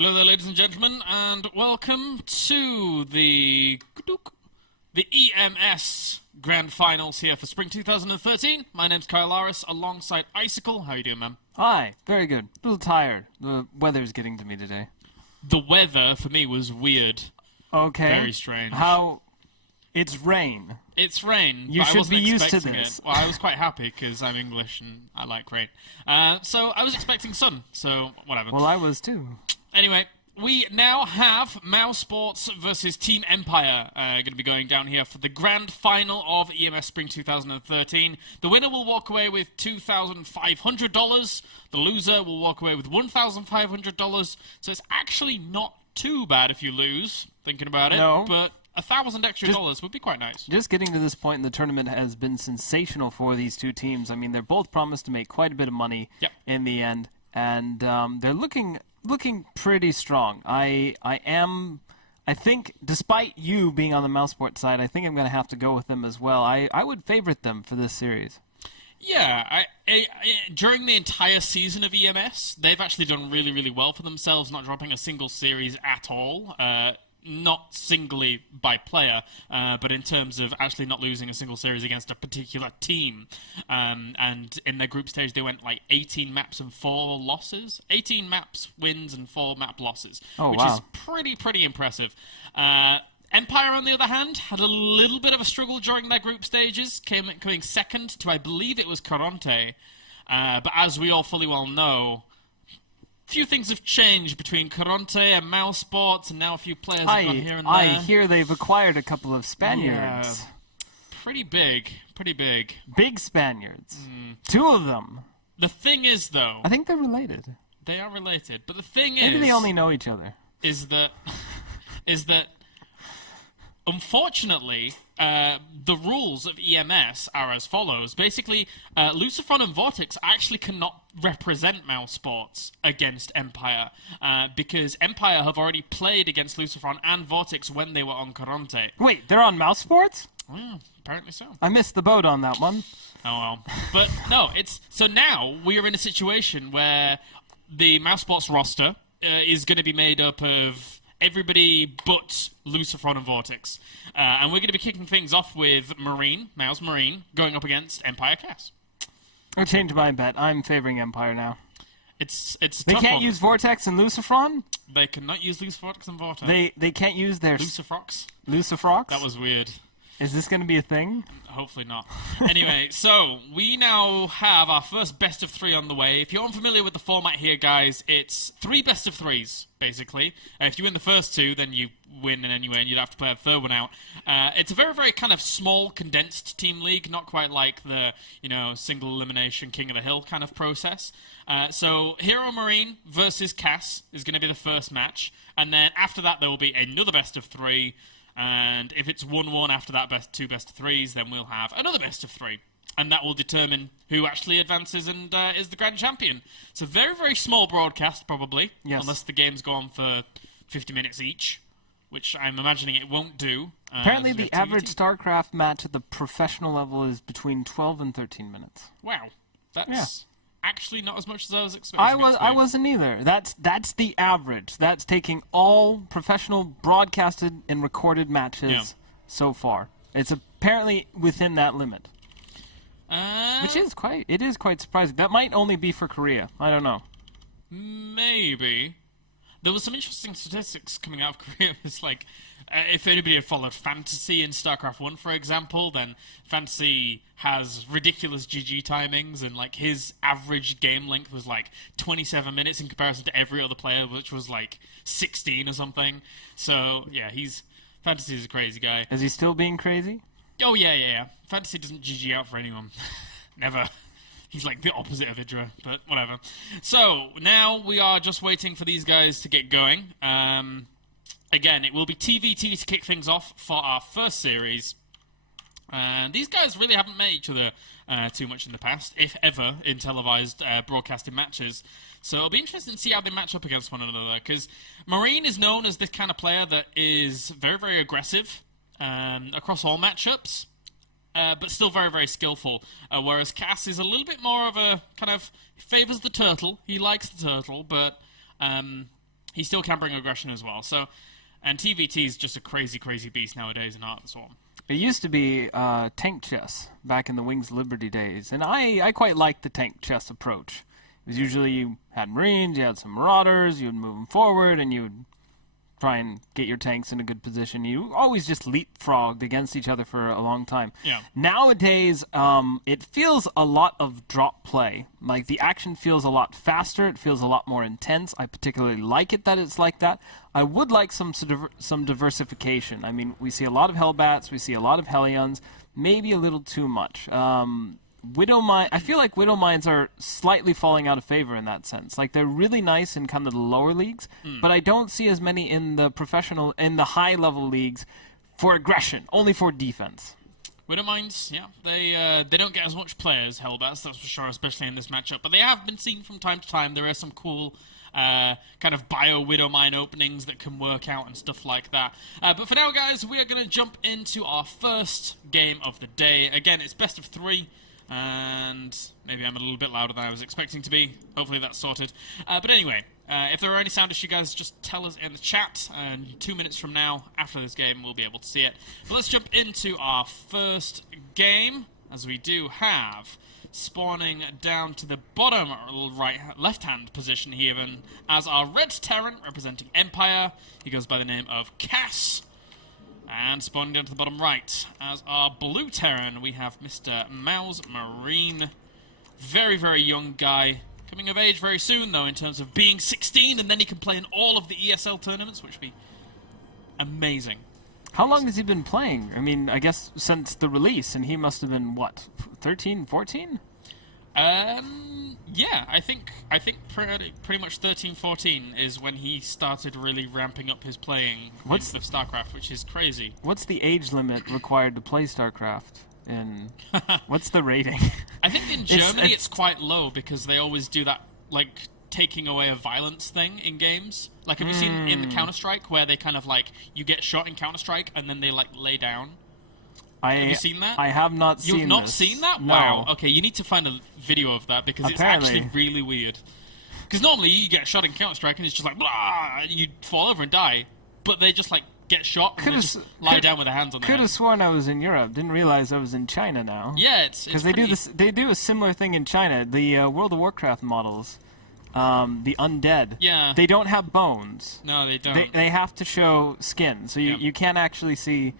Hello there, ladies and gentlemen, and welcome to the EMS Grand Finals here for Spring 2013. My name's Kaelaris, alongside Icicle. How you doing, man? Hi, very good. A little tired. The weather's getting to me today. The weather, for me, was weird. Okay. Very strange. How... It's rain. It's rain, You but I should wasn't be used to expecting this. it. Well, I was quite happy, because I'm English and I like rain. So I was expecting sun, so whatever. Well, I was too. Anyway, we now have Mousesports versus Team Empire going to be going down here for the grand final of EMS Spring 2013. The winner will walk away with $2,500. The loser will walk away with $1,500. So it's actually not too bad if you lose, thinking about it. No. But $1,000 extra dollars would be quite nice. Just getting to this point in the tournament has been sensational for these two teams. I mean, they're both promised to make quite a bit of money in the end. And they're looking pretty strong. I think, despite you being on the Mousesports side, I think I'm going to have to go with them as well. I would favorite them for this series. Yeah, during the entire season of EMS, they've actually done really, really well for themselves, not dropping a single series at all. Not singly by player, but in terms of actually not losing a single series against a particular team. And in their group stage, they went like 18 maps and 4 losses. 18 maps wins and 4 map losses, which is pretty impressive. Empire, on the other hand, had a little bit of a struggle during their group stages, coming second to, I believe it was Caronte. But as we all fully well know, few things have changed between Caronte and Mousesports, and now a few players have gone here and there. I hear they've acquired a couple of Spaniards. Pretty big. Big Spaniards. 2 of them. The thing is, though... I think they're related. They are related, but the thing is... Maybe they only know each other. Is that... Unfortunately, the rules of EMS are as follows. Basically, Lucifron and Vortex actually cannot represent Mousesports against Empire, because Empire have already played against Lucifron and Vortex when they were on Caronte. Wait, they're on Mousesports? Apparently so. I missed the boat on that one. Oh well. But no, so now we are in a situation where the Mousesports roster is going to be made up of everybody but Lucifron and Vortex. And we're going to be kicking things off with Mouse Marine, going up against Empire Cass. I changed my bet. I'm favoring Empire now. It's They tough can't one. use Vortex and Lucifron? They cannot use Vortex and Vortex. They can't use their... Lucifrox? Lucifrox? That was weird. Is this going to be a thing? Hopefully not. Anyway, so we now have our first best of 3 on the way. If you're unfamiliar with the format here, guys, it's 3 best of 3s, basically. If you win the first 2, then you win anyway, and you'd have to play a third one out. It's a very, very kind of small, condensed team league, not quite like the, single elimination King of the Hill kind of process. So Hero Marine versus Cass is going to be the first match, and then after that there will be another best of 3. And if it's 1-1 after that 2 best of 3s, then we'll have another best of 3. And that will determine who actually advances and is the grand champion. It's a very, very small broadcast, probably. Yes. Unless the game's go on for 50 minutes each, which I'm imagining it won't do. Apparently the average StarCraft match at the professional level is between 12 and 13 minutes. Wow. That's... actually not as much as I was expecting. I wasn't either. That's the average. That's taking all professional broadcasted and recorded matches so far. It's apparently within that limit. Which is quite surprising. That might only be for Korea. I don't know. Maybe. There was some interesting statistics coming out of Korea. It's like, if anybody had followed Fantasy in StarCraft 1, for example, then Fantasy has ridiculous GG timings, and like his average game length was like 27 minutes in comparison to every other player, which was like 16 or something. So, yeah, Fantasy is a crazy guy. Is he still being crazy? Oh, yeah. Fantasy doesn't GG out for anyone. Never. He's like the opposite of Idra, but whatever. So, now we are just waiting for these guys to get going. Again, it will be TVT to kick things off for our first series. And these guys really haven't met each other too much in the past, if ever, in televised broadcasting matches. So it'll be interesting to see how they match up against one another, because Marine is known as this kind of player that is very, very aggressive across all matchups. But still very, very skillful. Whereas Cass is a little bit more of a kind of favours the turtle. He likes the turtle, but he still can bring aggression as well. So, and TVT is just a crazy, crazy beast nowadays in Art of the Swarm. It used to be tank chess back in the Wings of Liberty days, and I quite liked the tank chess approach. It was usually you had Marines, you had some Marauders, you would move them forward, and you would try and get your tanks in a good position. You always just leapfrogged against each other for a long time. Yeah. Nowadays, it feels a lot of drop play. Like, the action feels a lot faster. It feels a lot more intense. I particularly like it that it's like that. I would like some diversification. I mean, we see a lot of Hellbats. We see a lot of Hellions. Maybe a little too much. Widowmine, I feel like Widowmines are slightly falling out of favor in that sense. Like, they're really nice in kind of the lower leagues, but I don't see as many in the high-level leagues for aggression, only for defense. Widowmines, yeah, they don't get as much play as Hellbats, that's for sure, especially in this matchup. But they have been seen from time to time. There are some cool kind of bio-Widowmine openings that can work out and stuff like that. But for now, guys, we are going to jump into our first game of the day. Again, it's best of 3. And maybe I'm a little bit louder than I was expecting to be. Hopefully that's sorted. But anyway, if there are any sound issues, guys, just tell us in the chat. And 2 minutes from now, after this game, we'll be able to see it. But let's jump into our first game, as we do have spawning down to the bottom left-hand position here, and as our red Terran representing Empire. He goes by the name of Cass. And spawning down to the bottom right, as our blue Terran, we have Mr. Mousesports. Very, very young guy. Coming of age very soon, though, in terms of being 16, and then he can play in all of the ESL tournaments, which would be amazing. How long has he been playing? I mean, I guess since the release, and he must have been, what, 13, 14? Yeah, I think pretty much 13, 14 is when he started really ramping up his playing of StarCraft, which is crazy. What's the age limit required to play StarCraft? And what's the rating? I think in Germany it's quite low because they always do that, like, taking away a violence thing in games. Like, have you seen in the Counter-Strike where they kind of, like, you get shot in Counter-Strike and then they, like, lay down? Have you seen that? I have not seen You've not seen that? No. Wow. Okay, you need to find a video of that because it's actually really weird. Because normally you get shot in Counter-Strike and it's just like, blah, and you fall over and die. But they just, like, get shot and they just lie down with their hands on their head. Could have sworn I was in Europe. Didn't realize I was in China now. Yeah, it's because they do a similar thing in China. The World of Warcraft models, the undead. Yeah. They don't have bones. No, they don't. They have to show skin, so you can't actually see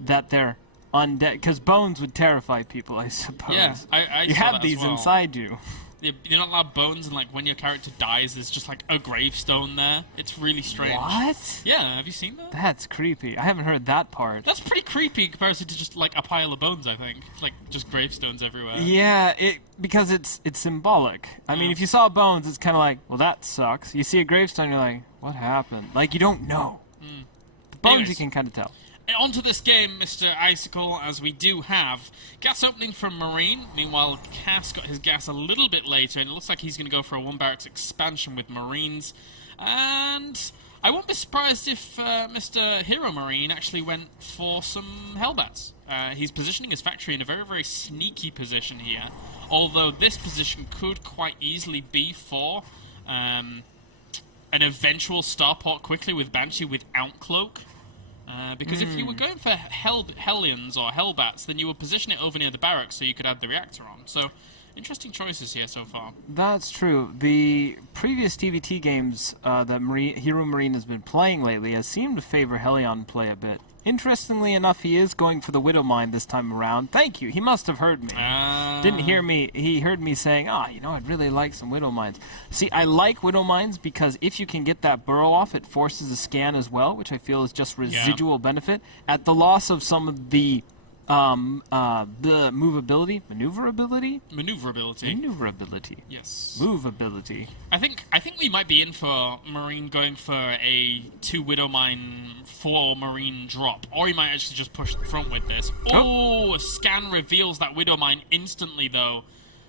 that they're undead, because bones would terrify people, I suppose. Yeah, I you saw have that these as well. inside you. You're not allowed bones, and like when your character dies, there's just like a gravestone there. It's really strange. What? Yeah, have you seen that? That's creepy. I haven't heard that part. That's pretty creepy in comparison to just like a pile of bones. I think it's like just gravestones everywhere. Yeah, because it's symbolic. I mean, if you saw bones, it's kind of like, well, that sucks. You see a gravestone, you're like, what happened? Like, you don't know. The bones, Anyways. you can kind of tell. Onto this game, Mr. Icicle, as we do have gas opening from Marine. Meanwhile, Cass got his gas a little bit later, and it looks like he's going to go for a 1 barracks expansion with Marines. And I won't be surprised if Mr. Hero Marine actually went for some Hellbats. He's positioning his factory in a very, very sneaky position here, although this position could quite easily be for an eventual starport quickly with Banshee without Cloak. Because if you were going for Hellions or Hellbats, then you would position it over near the barracks so you could add the reactor on. So, interesting choices here so far. That's true. The previous TVT games that Hero Marine has been playing lately has seemed to favor Hellion play a bit. Interestingly enough, he is going for the Widowmine this time around. Thank you. He must have heard me. Didn't hear me. He heard me saying, I'd really like some Widowmines. See, I like Widowmines because if you can get that burrow off, it forces a scan as well, which I feel is just residual benefit. At the loss of some of the maneuverability. Yes. Movability. I think we might be in for Marine going for a 2 Widowmine 4 Marine drop, or he might actually just push the front with this. Oh, a scan reveals that Widowmine instantly though,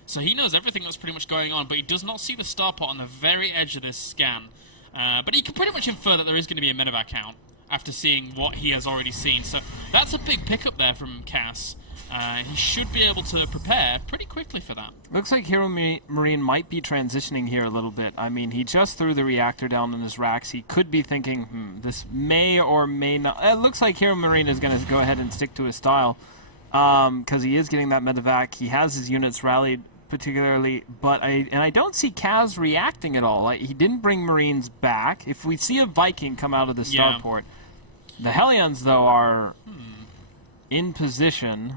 so he knows everything that's pretty much going on, but he does not see the starport on the very edge of this scan. But he can pretty much infer that there is going to be a medevac count after seeing what he has already seen. So that's a big pickup there from Cass. he should be able to prepare pretty quickly for that. Looks like Hero Marine might be transitioning here a little bit. I mean, he just threw the reactor down on his racks. He could be thinking, this may or may not... It looks like Hero Marine is going to go ahead and stick to his style because he is getting that medevac. He has his units rallied particularly, but I don't see Kaz reacting at all. Like, he didn't bring Marines back. If we see a Viking come out of the starport, the Hellions, though, are in position...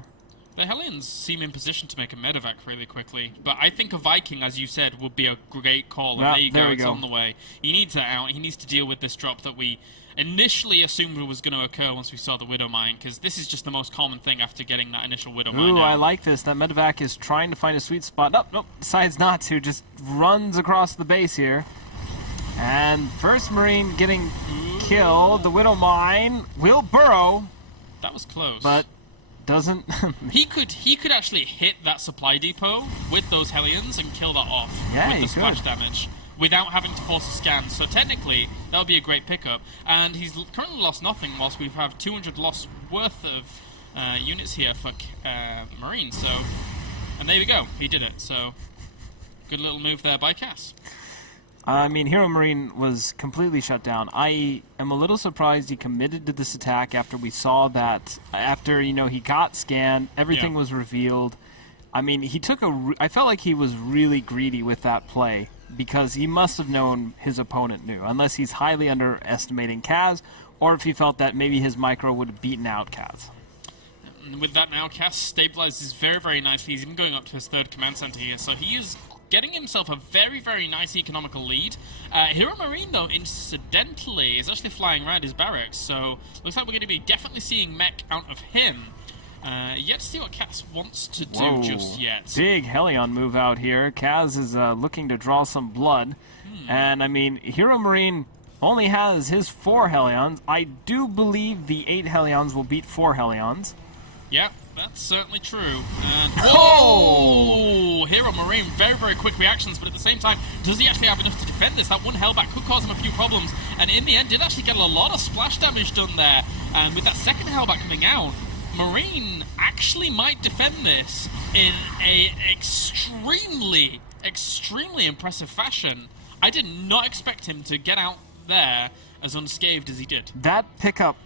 The Hellions seem in position to make a medevac really quickly, but I think a Viking, as you said, would be a great call. And there you go, it's on the way. He needs it out. He needs to deal with this drop that we initially assumed was going to occur once we saw the Widow Mine, because this is just the most common thing after getting that initial Widow Mine out. I like this. That medevac is trying to find a sweet spot. Nope, decides not to. Just runs across the base here. And first Marine getting killed. The Widow Mine will burrow. That was close. But... doesn't he could actually hit that supply depot with those Hellions and kill that off with the splash damage without having to force a scan. So technically that would be a great pickup, and he's currently lost nothing whilst we have 200 loss worth of units here for Marine. So, and there we go, he did it. So good little move there by Cass. I mean, Hero Marine was completely shut down. I am a little surprised he committed to this attack after we saw that, after, he got scanned, everything was revealed. I mean, he took I felt like he was really greedy with that play, because he must have known his opponent knew, unless he's highly underestimating Kaz, or if he felt that maybe his micro would have beaten out Kaz. With that now, Kaz stabilizes very, very nicely. He's even going up to his third command center here, so he is getting himself a very, very nice economical lead. Hero Marine, though, incidentally, is actually flying around his barracks, so looks like we're going to be definitely seeing mech out of him. Yet to see what Kaz wants to do just yet. Big Hellion move out here. Kaz is looking to draw some blood. And, I mean, Hero Marine only has his 4 Hellions. I do believe the 8 Hellions will beat 4 Hellions. Yeah, that's certainly true. And Hero Marine, very, very quick reactions, but at the same time, does he actually have enough to defend this? That one hellback could cause him a few problems, and in the end did actually get a lot of splash damage done there. And with that second hellback coming out, Marine actually might defend this in a extremely, extremely impressive fashion. I did not expect him to get out there as unscathed as he did. That pickup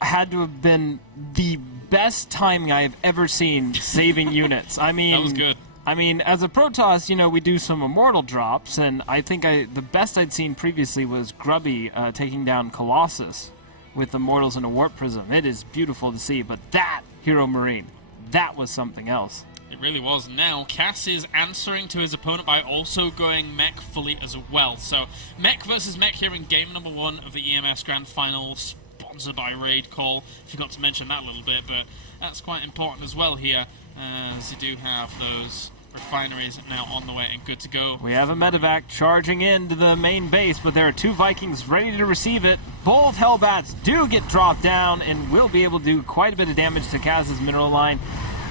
had to have been the best timing I have ever seen saving units. I mean, that was good. I mean, as a Protoss, we do some Immortal drops, and I think the best I'd seen previously was Grubby taking down Colossus with Immortals and a Warp Prism. It is beautiful to see, but that Hero Marine, that was something else. It really was. Now, Cass is answering to his opponent by also going mech fully as well. So, mech versus mech here in game number 1 of the EMS Grand Finals, sponsored by Raid Call. Forgot to mention that a little bit, but that's quite important as well here, as you do have those refineries now on the way and good to go. We have a medevac charging into the main base, but there are 2 Vikings ready to receive it. Both Hellbats do get dropped down and will be able to do quite a bit of damage to Kaz's mineral line.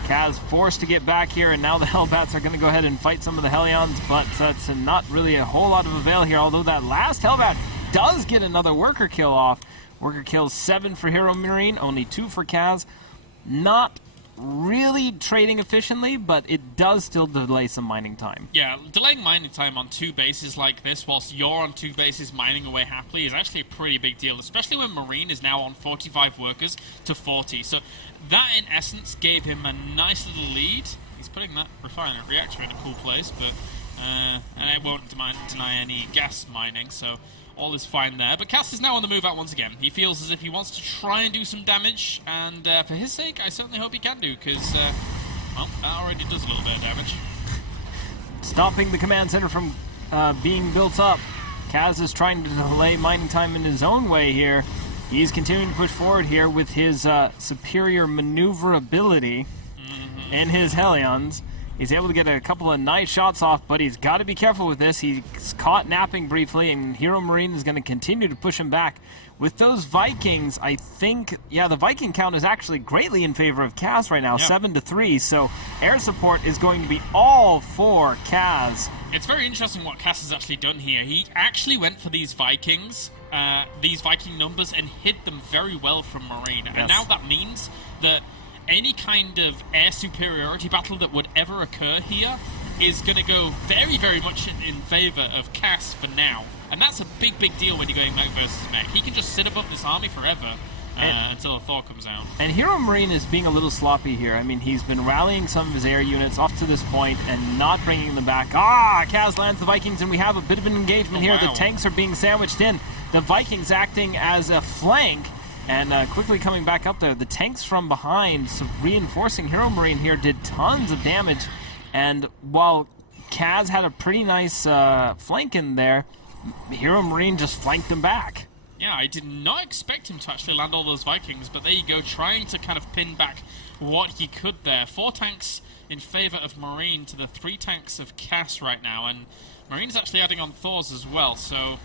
Kaz forced to get back here, and now the Hellbats are going to go ahead and fight some of the Hellions, but that's not really a whole lot of avail here, although that last Hellbat does get another worker kill off. Worker kills 7 for Hero Marine, only 2 for Kaz. Not really trading efficiently, but it does still delay some mining time. Yeah, delaying mining time on 2 bases like this, whilst you're on 2 bases mining away happily, is actually a pretty big deal, especially when Marine is now on 45 workers to 40. So that, in essence, gave him a nice little lead. He's putting that refinery reactor in a cool place, but and it won't deny any gas mining, so all is fine there. But Cass is now on the move out once again. He feels as if he wants to try and do some damage, and for his sake, I certainly hope he can do, because, well, that already does a little bit of damage. Stopping the command center from being built up. Kaz is trying to delay mining time in his own way here. He's continuing to push forward here with his superior maneuverability in his Hellions. He's able to get a couple of nice shots off, but he's got to be careful with this. He's caught napping briefly, and Hero Marine is going to continue to push him back. With those Vikings, I think, yeah, the Viking count is actually greatly in favor of Kaz right now, 7-3, so air support is going to be all for Kaz. It's very interesting what Kaz has actually done here. He actually went for these Viking numbers, and hid them very well from Marine. Yes. And now that means that any kind of air superiority battle that would ever occur here is going to go very, very much in favor of Cass for now. And that's a big, big deal when you're going mech versus mech. He can just sit above this army forever until a thaw comes out. And Hero Marine is being a little sloppy here. I mean, he's been rallying some of his air units up to this point and not bringing them back. Kaz lands the Vikings, and we have a bit of an engagement here. Wow. The tanks are being sandwiched in. The Vikings acting as a flank and quickly coming back up there. The tanks from behind, so reinforcing Hero Marine here, did tons of damage. And while Kaz had a pretty nice flank in there, Hero Marine just flanked him back. Yeah, I did not expect him to actually land all those Vikings, but there you go, trying to kind of pin back what he could there. 4 tanks in favor of Marine to the 3 tanks of Cass right now, and Marine's actually adding on Thors as well, so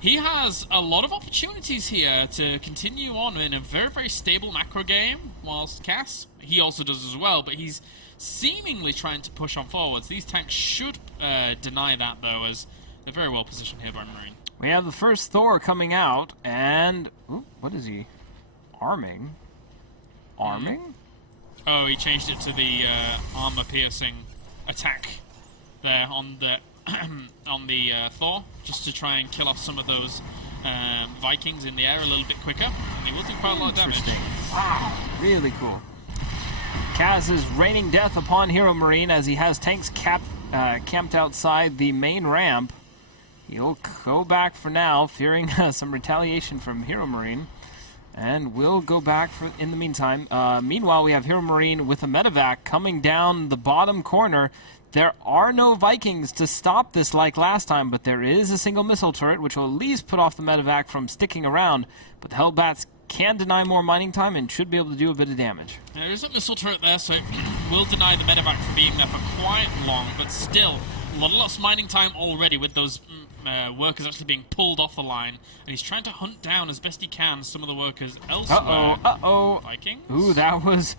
he has a lot of opportunities here to continue on in a very, very stable macro game, whilst Cass, he also does as well, but he's seemingly trying to push on forwards. These tanks should deny that, though, as they're very well positioned here by Marine. We have the first Thor coming out, and... Ooh, what is he? Arming? Arming? Oh, he changed it to the armor-piercing attack there on the on the Thor, just to try and kill off some of those Vikings in the air a little bit quicker. And he will do quite a lot of damage. Wow, really cool. Kaz is raining death upon Hero Marine as he has tanks camped outside the main ramp. He'll go back for now, fearing some retaliation from Hero Marine, and will go back in the meantime. Meanwhile, we have Hero Marine with a medevac coming down the bottom corner. There are no Vikings to stop this like last time, but there is a single missile turret, which will at least put off the medevac from sticking around. But the Hellbats can deny more mining time and should be able to do a bit of damage. There is a missile turret there, so it will deny the medevac from being there for quite long, but still, a lot less mining time already with those workers actually being pulled off the line, and he's trying to hunt down as best he can some of the workers elsewhere. Vikings? Ooh, that was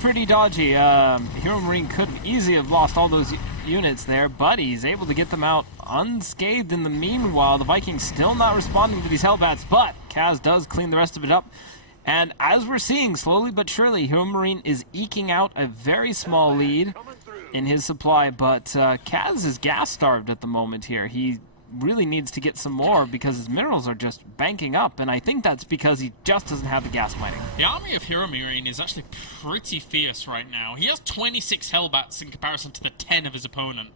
pretty dodgy. Hero Marine could easily have lost all those units there, but he's able to get them out unscathed. In the meanwhile, the Vikings still not responding to these Hellbats, but Kaz does clean the rest of it up. And as we're seeing, slowly but surely, Hero Marine is eking out a very small lead in his supply, but Kaz is gas-starved at the moment here. He really needs to get some more because his minerals are just banking up, and I think that's because he just doesn't have the gas mining. The army of Hero Marine is actually pretty fierce right now. He has 26 Hellbats in comparison to the 10 of his opponent.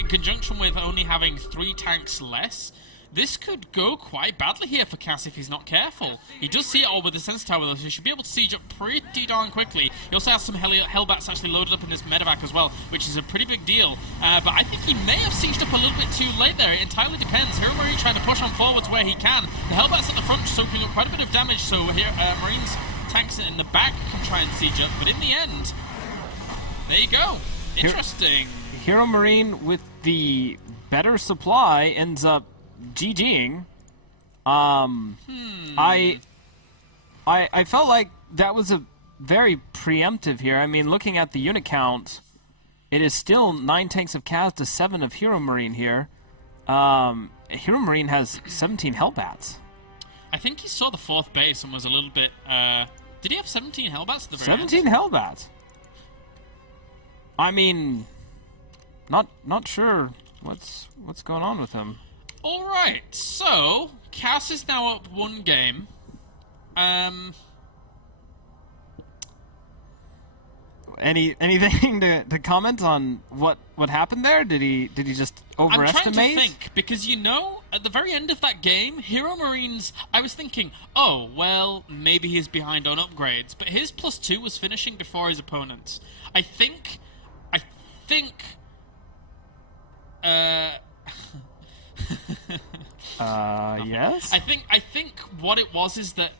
In conjunction with only having 3 tanks less, this could go quite badly here for Cass if he's not careful. He does see it all with the Sensor Tower, though, so he should be able to siege up pretty darn quickly. He also has some Hellbats actually loaded up in this medevac as well, which is a pretty big deal. But I think he may have sieged up a little bit too late there. It entirely depends. Hero Marine trying to push on forwards where he can. The Hellbats at the front soaking up quite a bit of damage, so here Marine's tanks in the back can try and siege up. But in the end, there you go. Interesting. Hero Marine with the better supply ends up GGing. I felt like that was a very preemptive here. I mean, looking at the unit count, it is still 9 tanks of Kaz to 7 of Hero Marine here. Hero Marine has 17 Hellbats. I think he saw the 4th base and was a little bit... did he have 17 Hellbats at the very 17 end? Hellbats? I mean, not sure what's going on with him. Alright, so Cass is now up 1 game. Anything to comment on what happened there? Did he just overestimate? I'm trying to think, because you know, at the very end of that game, Hero Marines, I was thinking, oh, well, maybe he's behind on upgrades, but his +2 was finishing before his opponents. I think yes? I think what it was is that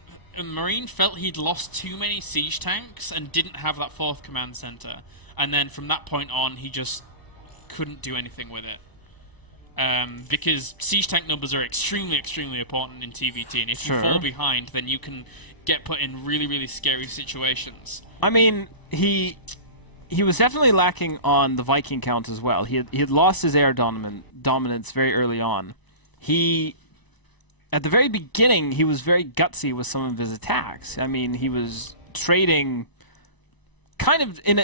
Marine felt he'd lost too many siege tanks and didn't have that 4th command center. And then from that point on, he just couldn't do anything with it. Because siege tank numbers are extremely, extremely important in TVT. And if you fall behind, then you can get put in really, really scary situations. I mean, he was definitely lacking on the Viking count as well. He had lost his air dominance very early on. At the very beginning, he was very gutsy with some of his attacks. I mean, he was trading kind of in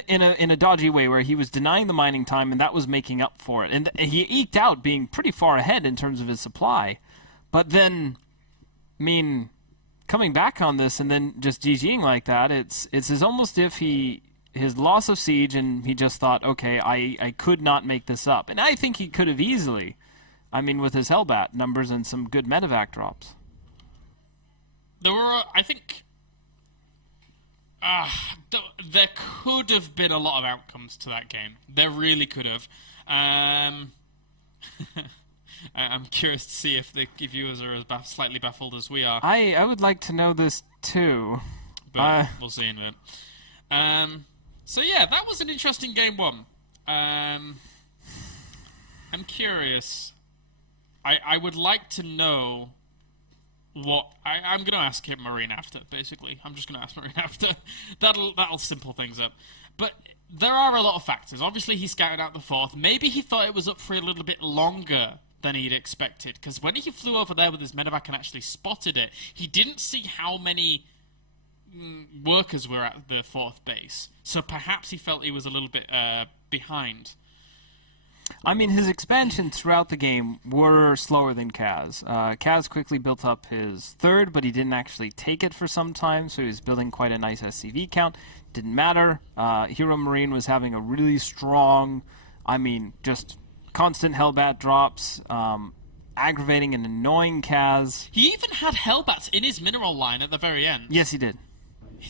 a dodgy way where he was denying the mining time, and that was making up for it. And he eked out being pretty far ahead in terms of his supply. But then, I mean, coming back on this and then just GGing like that, it's as almost if his loss of siege and he just thought, okay, I could not make this up. And I think he could have easily, I mean, with his Hellbat numbers and some good medevac drops. There were, I think... there could have been a lot of outcomes to that game. There really could have. I'm curious to see if the viewers are as slightly baffled as we are. I would like to know this too. But we'll see in a bit. So yeah, that was an interesting game one. I'm curious. I would like to know what I'm going to ask him Marine after. Basically, I'm just going to ask Marine after. That'll simple things up. But there are a lot of factors. Obviously, he scouted out the 4th. Maybe he thought it was up for a little bit longer than he'd expected. Because when he flew over there with his medevac and actually spotted it, he didn't see how many workers were at the 4th base. So perhaps he felt he was a little bit behind. I mean, his expansions throughout the game were slower than Kaz. Kaz quickly built up his 3rd, but he didn't actually take it for some time, so he was building quite a nice SCV count. Didn't matter. Hero Marine was having a really strong, I mean, just constant Hellbat drops, aggravating and annoying Kaz. He even had Hellbats in his mineral line at the very end. Yes, he did.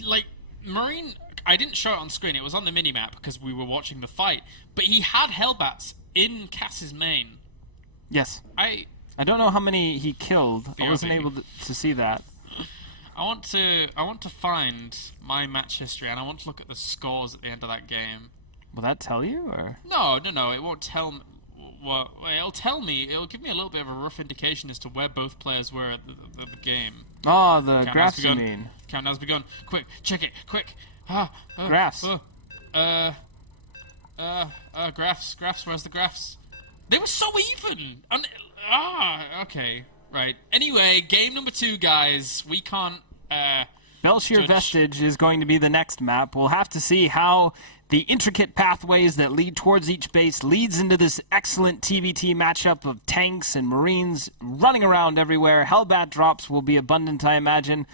Like, Marine... I didn't show it on screen, it was on the minimap because we were watching the fight, but he had Hellbats in Cass's main. Yes. I don't know how many he killed. I wasn't able to see that. I want to find my match history, and I want to look at the scores at the end of that game. Will that tell you, or...? No, it won't tell me. Well, it'll tell me, it'll give me a little bit of a rough indication as to where both players were at the game. Oh, the graphs you mean. Countdown's begun. Quick, check it, quick. Graphs. Graphs, where's the graphs? They were so even! Okay, right. Anyway, game number 2, guys. We can't, Belshir Vestige is going to be the next map. We'll have to see how the intricate pathways that lead towards each base leads into this excellent TBT matchup of tanks and Marines running around everywhere. Hellbat drops will be abundant, I imagine.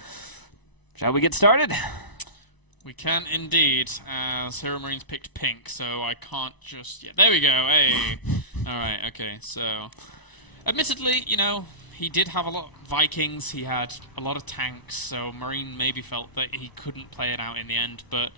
Shall we get started? We can indeed, as Hero Marines picked pink, so I can't just... Yeah, there we go, hey! Alright, okay, so... Admittedly, you know, he did have a lot of Vikings, he had a lot of tanks, so Marine maybe felt that he couldn't play it out in the end, but...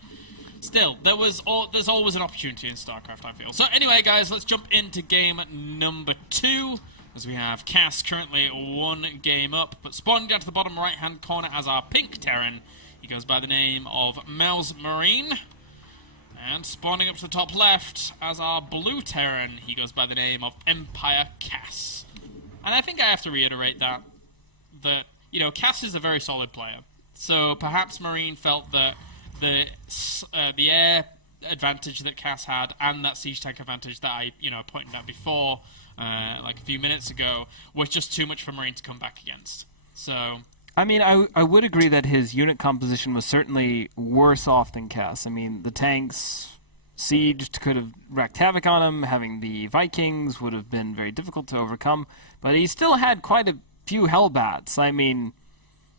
Still, there's always an opportunity in StarCraft, I feel. So anyway, guys, let's jump into game number 2, as we have Cass currently 1 game up, but spawning down to the bottom right-hand corner as our pink Terran. He goes by the name of Mouse Marine. And spawning up to the top left as our blue Terran, he goes by the name of Empire Cass. And I think I have to reiterate that, you know, Cass is a very solid player. So perhaps Marine felt that the air advantage that Cass had and that siege tank advantage that I, you know, pointed out before, like a few minutes ago, was just too much for Marine to come back against. So... I mean, I would agree that his unit composition was certainly worse off than Cass. I mean, the tanks sieged could have wreaked havoc on him. Having the Vikings would have been very difficult to overcome. But he still had quite a few Hellbats. I mean,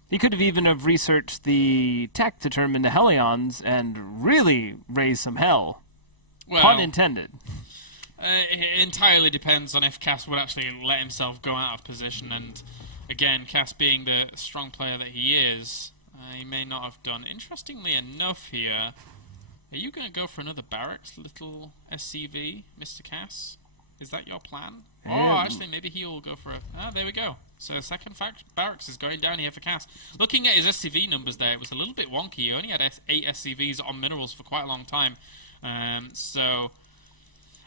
he could have even have researched the tech to turn into Hellions and really raised some hell. Well, pun intended. It entirely depends on if Cass would actually let himself go out of position, and... Again, Cass being the strong player that he is, he may not have done. Interestingly enough here, are you going to go for another barracks, little SCV, Mr. Cass? Is that your plan? Oh, actually, maybe he'll go for a... there we go. So second barracks is going down here for Cass. Looking at his SCV numbers there, it was a little bit wonky. He only had 8 SCVs on minerals for quite a long time. So...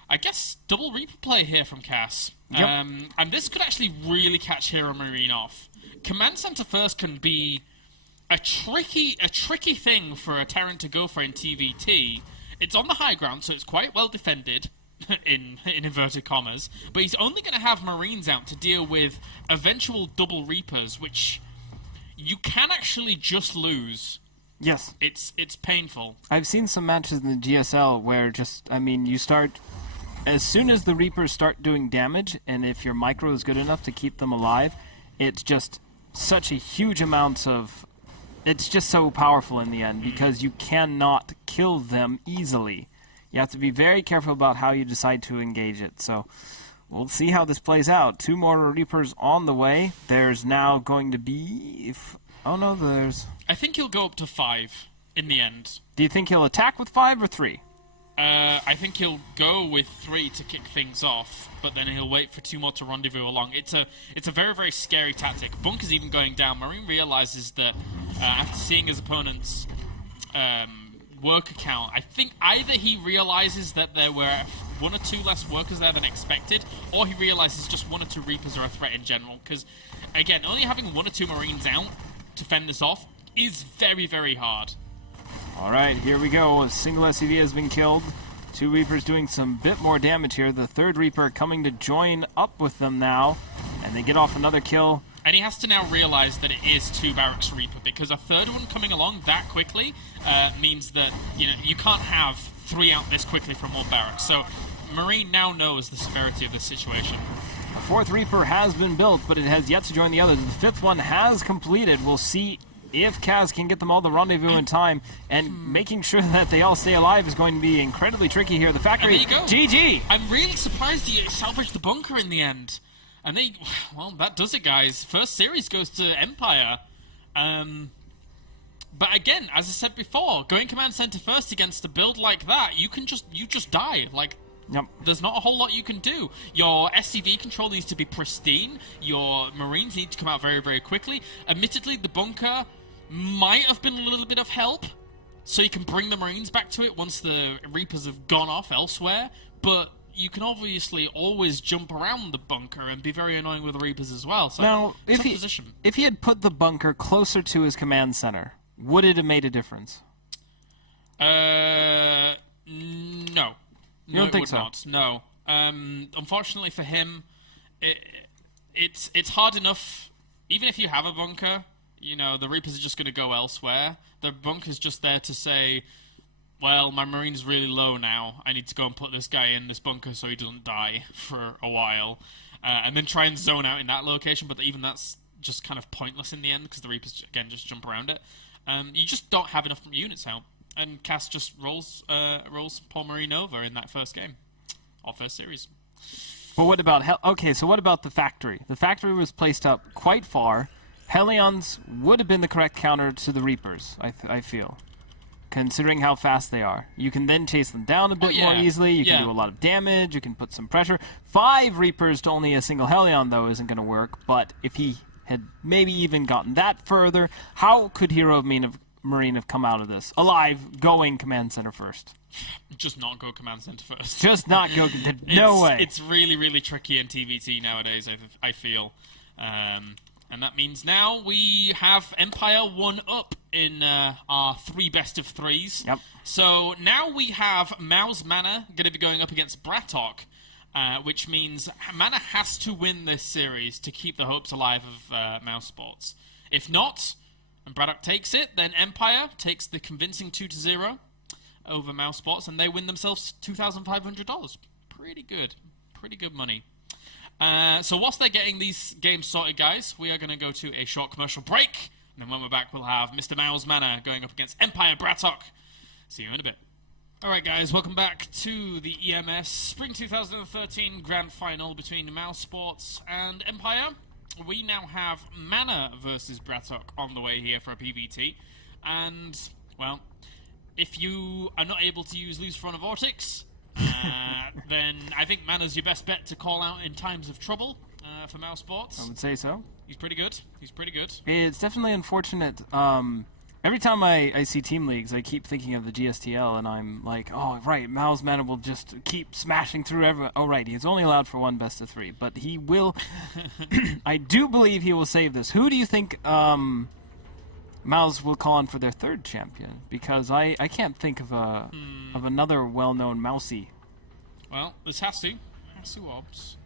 I guess double Reaper play here from Cass. Yep. And this could actually really catch Hero Marine off. Command Center first can be a tricky thing for a Terran to go for in TVT. It's on the high ground, so it's quite well defended, in inverted commas, but he's only going to have Marines out to deal with eventual double Reapers, which you can actually just lose Yes. It's painful. I've seen some matches in the GSL where you start... As soon as the Reapers start doing damage, and if your micro is good enough to keep them alive, it's just such a huge amount of... It's just so powerful in the end, because you cannot kill them easily. You have to be very careful about how you decide to engage it. So we'll see how this plays out. 2 more Reapers on the way. There's now going to be... Oh no, there's... I think he'll go up to 5 in the end. Do you think he'll attack with 5 or 3? I think he'll go with 3 to kick things off, but then he'll wait for 2 more to rendezvous along. It's a very, very scary tactic. Bunker's even going down. Marine realizes that after seeing his opponent's worker count, I think either he realizes that there were 1 or 2 less workers there than expected, or he realizes just 1 or 2 Reapers are a threat in general. Because, again, only having 1 or 2 Marines out to fend this off is very, very hard. Alright, here we go. A single SCV has been killed. 2 Reapers doing some bit more damage here. The 3rd Reaper coming to join up with them now. And they get off another kill. And he has to now realize that it is 2 Barracks Reaper, because a 3rd one coming along that quickly means that you can't have 3 out this quickly from 1 barracks. So Marine now knows the severity of this situation. The 4th Reaper has been built, but it has yet to join the others. The 5th one has completed. We'll see if Kaz can get them all the rendezvous in time, and making sure that they all stay alive is going to be incredibly tricky here. The factory, GG! I'm really surprised he salvaged the bunker in the end. And well, that does it, guys. First series goes to Empire. But again, as I said before, going command center first against a build like that, you just die. Like, yep. There's not a whole lot you can do. Your SCV control needs to be pristine. Your Marines need to come out very, very quickly. Admittedly, the bunker might have been a little bit of help, so you can bring the Marines back to it once the Reapers have gone off elsewhere, but you can obviously always jump around the bunker and be very annoying with the Reapers as well. So, now, if he had put the bunker closer to his command center, would it have made a difference? No. You don't think so? Not. No. Unfortunately for him, it's hard enough, even if you have a bunker, the Reapers are just going to go elsewhere. The bunker's just there to say, well, my Marine's really low now. I need to go and put this guy in this bunker so he doesn't die for a while. And then try and zone out in that location, but even that's just kind of pointless in the end, because the Reapers, again, just jump around it. You just don't have enough units out. And Cass just rolls Paul Marine over in that first game, or first series. But what about so what about the factory? The factory was placed up quite far. Hellions would have been the correct counter to the Reapers, I feel, considering how fast they are. You can then chase them down a bit more easily. You can do a lot of damage. You can put some pressure. 5 Reapers to only a single Hellion, though, isn't going to work. But if he had maybe even gotten that further, how could Hero of Marine have come out of this alive, going command center first? Just not go command center first. Just not go. No way. It's really, really tricky in TVT nowadays, I feel. And that means now we have Empire 1 up in our 3 best of 3s. Yep. So now we have Mouse Mana going to be going up against Brattok, which means Mana has to win this series to keep the hopes alive of Mousesports. If not, and Braddock takes it, then Empire takes the convincing 2-0 over Mousesports, and they win themselves $2,500. Pretty good. Pretty good money. So whilst they're getting these games sorted, guys, we are going to go to a short commercial break. And then when we're back, we'll have Mr. Mouse Manor going up against Empire Brattok. See you in a bit. Alright, guys, welcome back to the EMS Spring 2013 Grand Final between Mousesports and Empire. We now have Mana versus Brattok on the way here for a PvT. And, well, if you are not able to use Loose Front of Vortex, then I think Mana's your best bet to call out in times of trouble for Mousesports. I would say so. He's pretty good. He's pretty good. It's definitely unfortunate. Every time I see team leagues, I keep thinking of the GSTL, and I'm like, oh, right, Mouse Mana will just keep smashing through everyone. Oh, right, he's only allowed for 1 best of 3, but he will... I do believe he will save this. Who do you think Mouse will call on for their 3rd champion? Because I can't think of of another well-known Mousey. Well, this Hasu Obbs.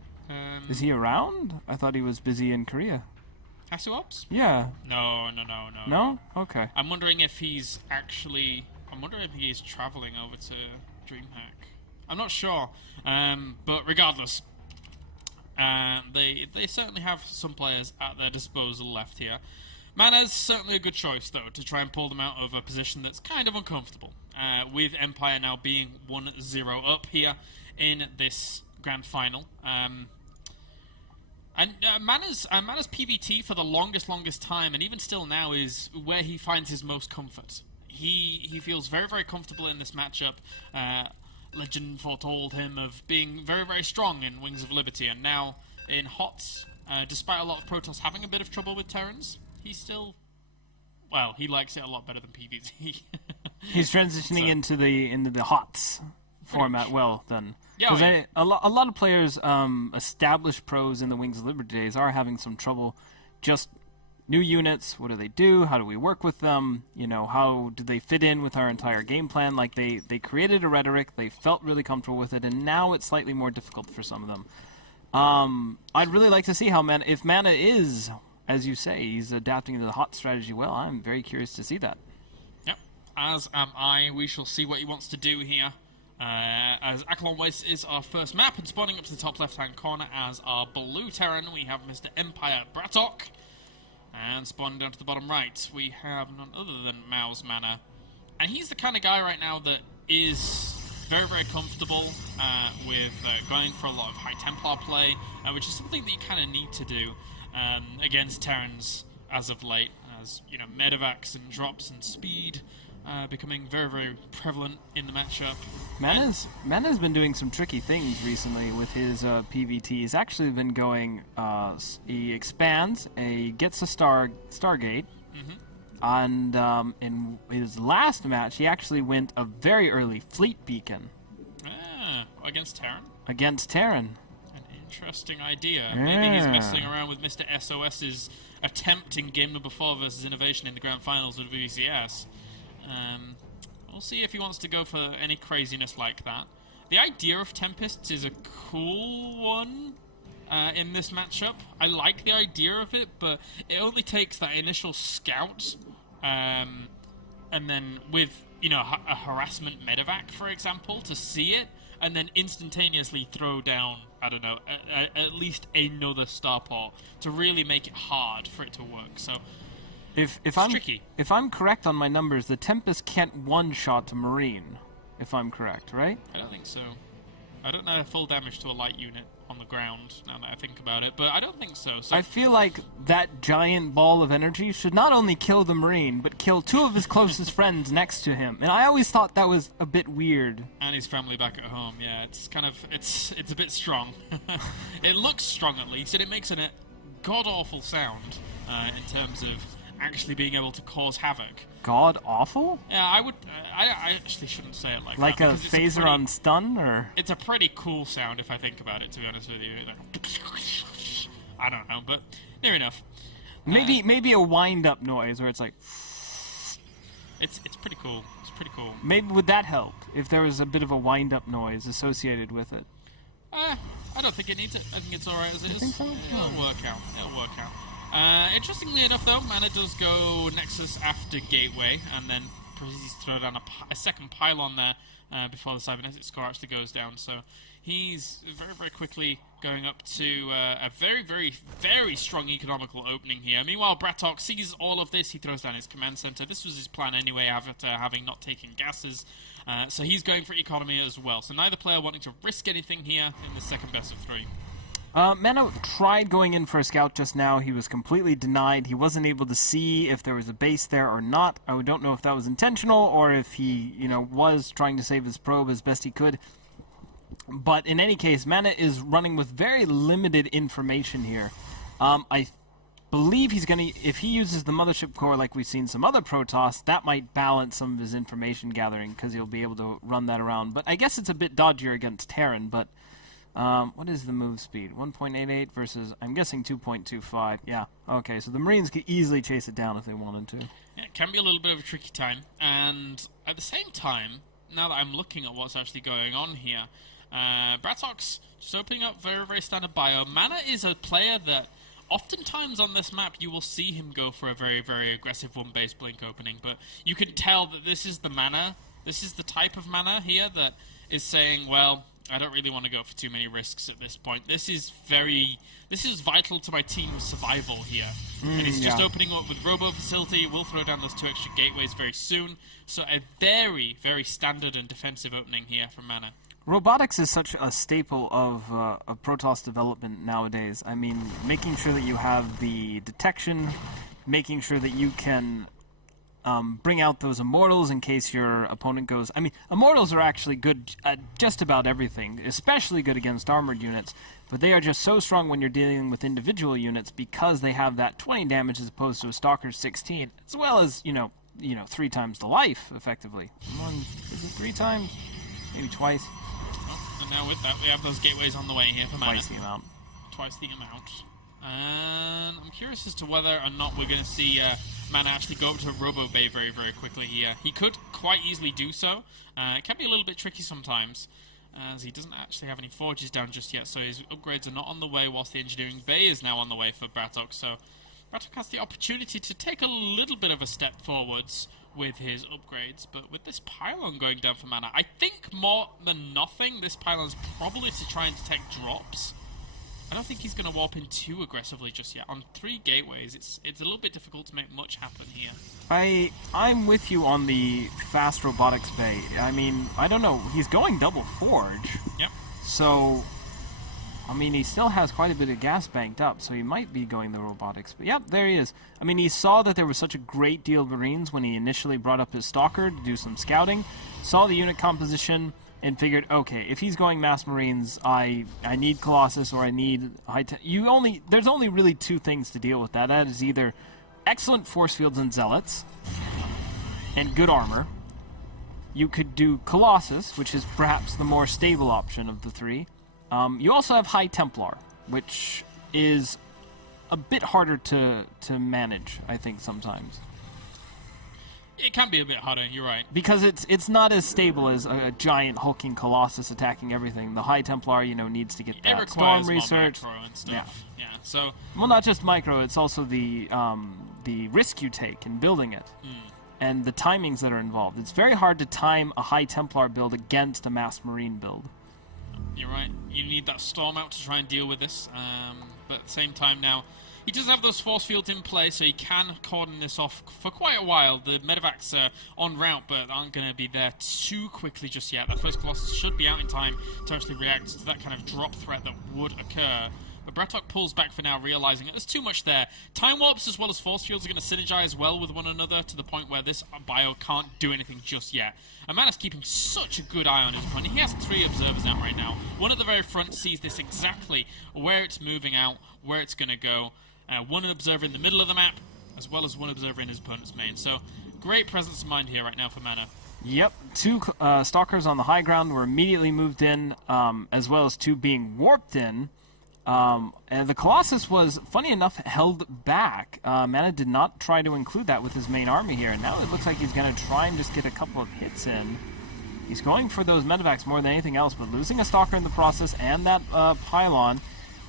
Is he around? I thought he was busy in Korea. Hasuops? Yeah. No. No? Okay. I'm wondering if he's actually... I'm wondering if he is traveling over to DreamHack. I'm not sure. But regardless, they certainly have some players at their disposal left here. Mana's certainly a good choice, though, to try and pull them out of a position that's kind of uncomfortable. With Empire now being 1-0 up here in this grand final. And Mana's PvT for the longest time, and even still now, is where he finds his most comfort. He feels very, very comfortable in this matchup. Legend foretold him of being very, very strong in Wings of Liberty, and now in HOTS, despite a lot of Protoss having a bit of trouble with Terrans, he's still... Well, he likes it a lot better than PvT. He's transitioning into the HOTS format well, then. Yeah, a lot of players, established pros in the Wings of Liberty days, are having some trouble. Just new units, what do they do? How do we work with them? You know, how do they fit in with our entire game plan? Like, they created a rhetoric, they felt really comfortable with it, and now it's slightly more difficult for some of them. I'd really like to see how if Mana is, as you say, he's adapting to the HOT strategy well. I'm very curious to see that. Yep, as am I. We shall see what he wants to do here. As Icicle is our first map, and spawning up to the top left-hand corner as our blue Terran, we have Mr. Empire Bratok. And spawning down to the bottom right, we have none other than Mouse Mana. And he's the kind of guy right now that is very, very comfortable with going for a lot of High Templar play, which is something that you kind of need to do against Terrans as of late, as, you know, medevacs and drops and speed becoming very, very prevalent in the matchup. Mana's been doing some tricky things recently with his PvT. He's actually been going, he expands, gets a Stargate, and in his last match, he actually went a very early Fleet Beacon. Against Terran? Against Terran. An interesting idea. Yeah. Maybe he's messing around with Mr. SOS's attempt in game number 4 versus Innovation in the grand finals of VCS. We'll see if he wants to go for any craziness like that. The idea of Tempests is a cool one in this matchup. I like the idea of it, but it only takes that initial scout, and then with, you know, a harassment medevac, for example, to see it, and then instantaneously throw down, I don't know, at least another starport to really make it hard for it to work. So tricky. If I'm correct on my numbers, the Tempest can't one-shot a Marine, if I'm correct, right? I don't think so. I don't know full damage to a light unit on the ground, now that I think about it, but I don't think so. I feel like that giant ball of energy should not only kill the Marine, but kill 2 of his closest friends next to him. And I always thought that was a bit weird. And his family back at home, yeah, it's kind of, it's a bit strong. It looks strong at least, and it makes a god-awful sound in terms of actually being able to cause havoc. God awful? Yeah, I actually shouldn't say it like that. Like a phaser on stun, or? It's a pretty cool sound if I think about it, to be honest with you. I don't know, but near enough. Maybe a wind-up noise where it's like... It's pretty cool. It's pretty cool. Maybe would that help if there was a bit of a wind-up noise associated with it? I don't think it needs it. I think it's alright as it is. Think so? It'll work out. It'll work out. Interestingly enough, though, Mana does go Nexus after Gateway, and then proceeds to throw down a second pylon there before the cybernetic score actually goes down. So he's very, very quickly going up to a very, very, very strong economical opening here. Meanwhile, Bratok sees all of this. He throws down his command center. This was his plan anyway, after having not taken gases. So he's going for economy as well. So neither player wanting to risk anything here in the second best of 3. Mana tried going in for a scout just now. He was completely denied. He wasn't able to see if there was a base there or not. I don't know if that was intentional or if he, was trying to save his probe as best he could. But in any case, Mana is running with very limited information here. I believe he's going to, if he uses the Mothership Core like we've seen some other Protoss, that might balance some of his information gathering because he'll be able to run that around. But I guess it's a bit dodgier against Terran, but... what is the move speed? 1.88 versus, I'm guessing, 2.25. Yeah, okay, so the Marines could easily chase it down if they wanted to. Yeah, it can be a little bit of a tricky time. And at the same time, now that I'm looking at what's actually going on here, Bratok's just opening up very, very standard bio. Mana is a player that oftentimes on this map, you will see him go for a very, very aggressive one-base blink opening, but you can tell that this is the mana, this is the type of mana here that is saying, well, I don't really want to go for too many risks at this point. This is vital to my team's survival here. And he's just opening up with Robo Facility. We'll throw down those 2 extra gateways very soon. So a very, very standard and defensive opening here from Mana. Robotics is such a staple of Protoss development nowadays. I mean, making sure that you have the detection, making sure that you can bring out those Immortals in case your opponent goes... I mean, Immortals are actually good at just about everything, especially good against armored units, but they are just so strong when you're dealing with individual units because they have that 20 damage as opposed to a Stalker's 16, as well as, you know, 3 times the life, effectively. Is it 3 times? Maybe twice. And now with that, we have those gateways on the way here for Mana. Twice the amount. Twice the amount. And I'm curious as to whether or not we're going to see Mana actually go up to Robo Bay very, very quickly here. He could quite easily do so. It can be a little bit tricky sometimes, as he doesn't actually have any forges down just yet, so his upgrades are not on the way, whilst the Engineering Bay is now on the way for Bratok. So Bratok has the opportunity to take a little bit of a step forwards with his upgrades, but with this pylon going down for Mana, I think more than nothing, this pylon is probably to try and detect drops. I don't think he's going to warp in too aggressively just yet. On 3 gateways, it's a little bit difficult to make much happen here. I'm with you on the fast robotics bay. I mean, I don't know. He's going double forge. Yep. So, I mean, he still has quite a bit of gas banked up, so he might be going the robotics. But yep, there he is. I mean, he saw that there was such a great deal of Marines when he initially brought up his Stalker to do some scouting, saw the unit composition, and figured, okay, if he's going mass Marines, I need Colossus or I need there's only really 2 things to deal with that. That is either excellent force fields and zealots and good armor. You could do Colossus, which is perhaps the more stable option of the 3. You also have High Templar, which is a bit harder to manage, I think, sometimes. It can be a bit harder, you're right. Because it's not as stable as a giant hulking Colossus attacking everything. The High Templar, needs to get that storm research. Micro and stuff. Yeah. So well, not just micro. It's also the risk you take in building it, and the timings that are involved. It's very hard to time a High Templar build against a Mass Marine build. You're right. You need that storm out to try and deal with this. But at the same time now, he does have those force fields in play, so he can cordon this off for quite a while. The medevacs are en route, but aren't going to be there too quickly just yet. That first Colossus should be out in time to actually react to that kind of drop threat that would occur. But Bratok pulls back for now, realizing that there's too much there. Time warps as well as force fields are going to synergize well with one another to the point where this bio can't do anything just yet. And Mana's keeping such a good eye on his opponent. He has 3 observers out right now. One at the very front sees this exactly, where it's moving out, where it's going to go. One observer in the middle of the map, as well as one observer in his opponent's main. So, great presence of mind here right now for Mana. Yep, 2 Stalkers on the high ground were immediately moved in, as well as 2 being warped in. And the Colossus was, funny enough, held back. Mana did not try to include that with his main army here. And now it looks like he's going to try and just get a couple of hits in. He's going for those medevacs more than anything else, but losing a Stalker in the process and that pylon,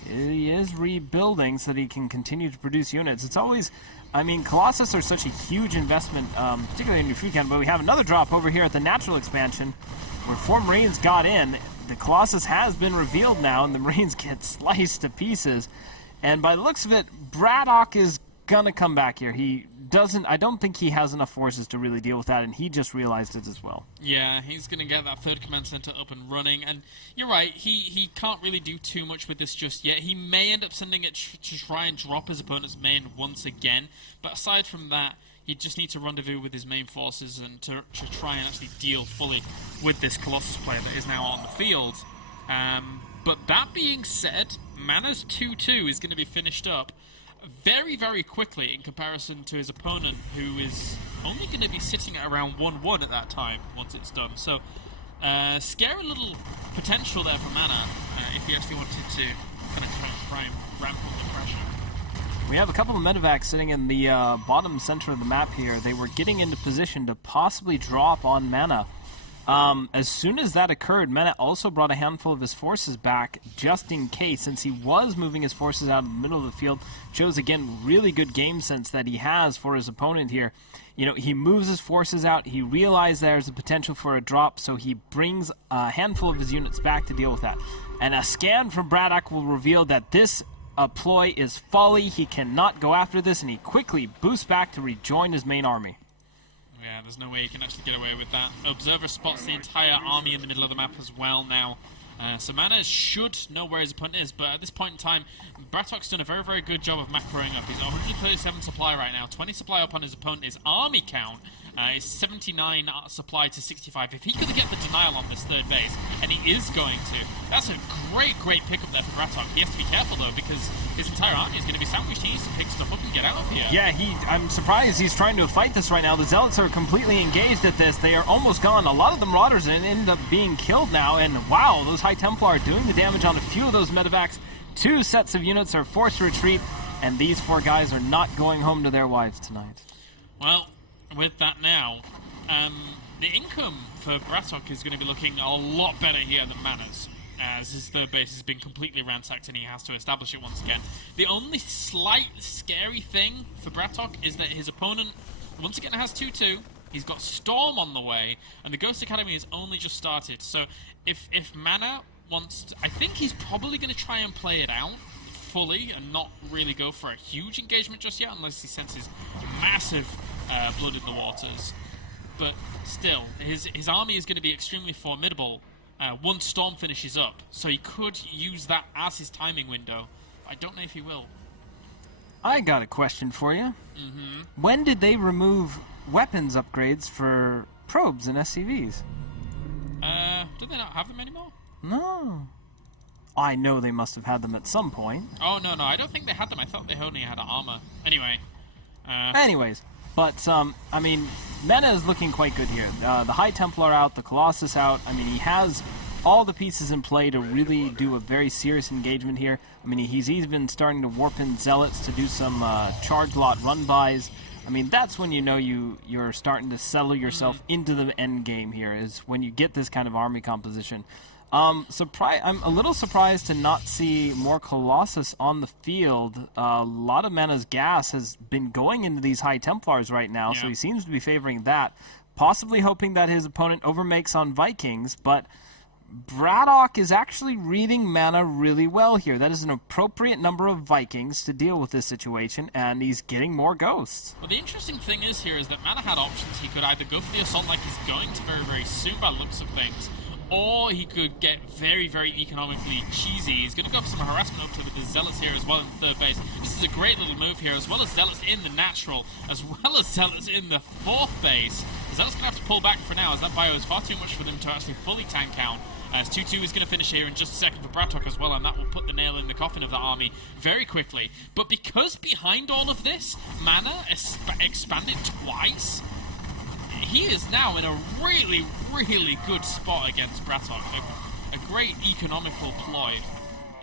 he is rebuilding so that he can continue to produce units. It's always... I mean, Colossus are such a huge investment, particularly in New Freecam, but we have another drop over here at the natural expansion where 4 Marines got in. The Colossus has been revealed now, and the Marines get sliced to pieces. And by the looks of it, Bratok is going to come back here. He doesn't... I don't think he has enough forces to really deal with that, and he just realized it as well. Yeah, he's going to get that 3rd command center up and running, and you're right, he can't really do too much with this just yet. He may end up sending it to try and drop his opponent's main once again, but aside from that, he just needs to rendezvous with his main forces and to try and actually deal fully with this Colossus player that is now on the field. But that being said, Mana's 2-2 is going to be finished up very, very quickly in comparison to his opponent, who is only going to be sitting at around 1-1 at that time once it's done. So, scary little potential there for Mana if he actually wanted to kind of try and ramp up the pressure. We have a couple of medevacs sitting in the bottom center of the map here. They were getting into position to possibly drop on Mana. As soon as that occurred, Mena also brought a handful of his forces back just in case, since he was moving his forces out in the middle of the field. Shows, again, really good game sense that he has for his opponent here. You know, he moves his forces out, he realized there's a potential for a drop, so he brings a handful of his units back to deal with that. And a scan from Braddock will reveal that this ploy is folly. He cannot go after this, and he quickly boosts back to rejoin his main army. Yeah, there's no way you can actually get away with that. Observer spots the entire army in the middle of the map as well now. So Mana should know where his opponent is, but at this point in time, Bratok's done a very, very good job of macroing up. He's 137 supply right now, 20 supply up on his opponent. His army count is 79 supply to 65. If he could get the denial on this third base, and he is going to, that's a great, great pickup there for Bratok. He has to be careful, though, because his entire army is going to be sandwiched. He needs to pick stuff up and get out of here. Yeah, I'm surprised he's trying to fight this right now. The Zealots are completely engaged at this. They are almost gone. A lot of the Marauders end up being killed now, and wow, those High Templar are doing the damage on a few of those medevacs. 2 sets of units are forced to retreat, and these 4 guys are not going home to their wives tonight. Well, with that now, the income for Bratok is going to be looking a lot better here than Mana's, as his third base has been completely ransacked and he has to establish it once again. The only slight scary thing for Bratok is that his opponent once again has 2-2. He's got Storm on the way, and the Ghost Academy has only just started. So if Mana wants to, I think he's probably going to try and play it out fully and not really go for a huge engagement just yet, unless he senses massive blood in the waters. But still, his army is going to be extremely formidable once Storm finishes up, so he could use that as his timing window. I don't know if he will. I got a question for you. When did they remove weapons upgrades for probes and SCVs? Do they not have them anymore? No. I know they must have had them at some point. Oh, no, I don't think they had them. I thought they only had armor. Anyway. Anyways, but, I mean, Mena is looking quite good here. The High Templar out, the Colossus out. I mean, he has all the pieces in play to really do a very serious engagement here. I mean, he's even starting to warp in Zealots to do some charge lot run-bys. I mean, that's when you know you're starting to settle yourself into the end game here, is when you get this kind of army composition. I'm a little surprised to not see more Colossus on the field. A lot of Mana's gas has been going into these High Templars right now, so he seems to be favoring that, possibly hoping that his opponent overmakes on Vikings, but Braddock is actually reading Mana really well here. That is an appropriate number of Vikings to deal with this situation, and he's getting more ghosts. Well, the interesting thing is here is that Mana had options. He could either go for the assault like he's going to very, very soon by the looks of things, or he could get very, very economically cheesy. He's going to go for some harassment up to the Zealots here as well in third base. This is a great little move here, as well as Zealots in the natural, as well as Zealots in the fourth base. Zealots going to have to pull back for now, as that bio is far too much for them to actually fully tank out. As 2-2 is going to finish here in just a second for Bratok as well, and that will put the nail in the coffin of the army very quickly. But because behind all of this, Mana expanded twice, he is now in a really, really good spot against Bratok. A great economical ploy.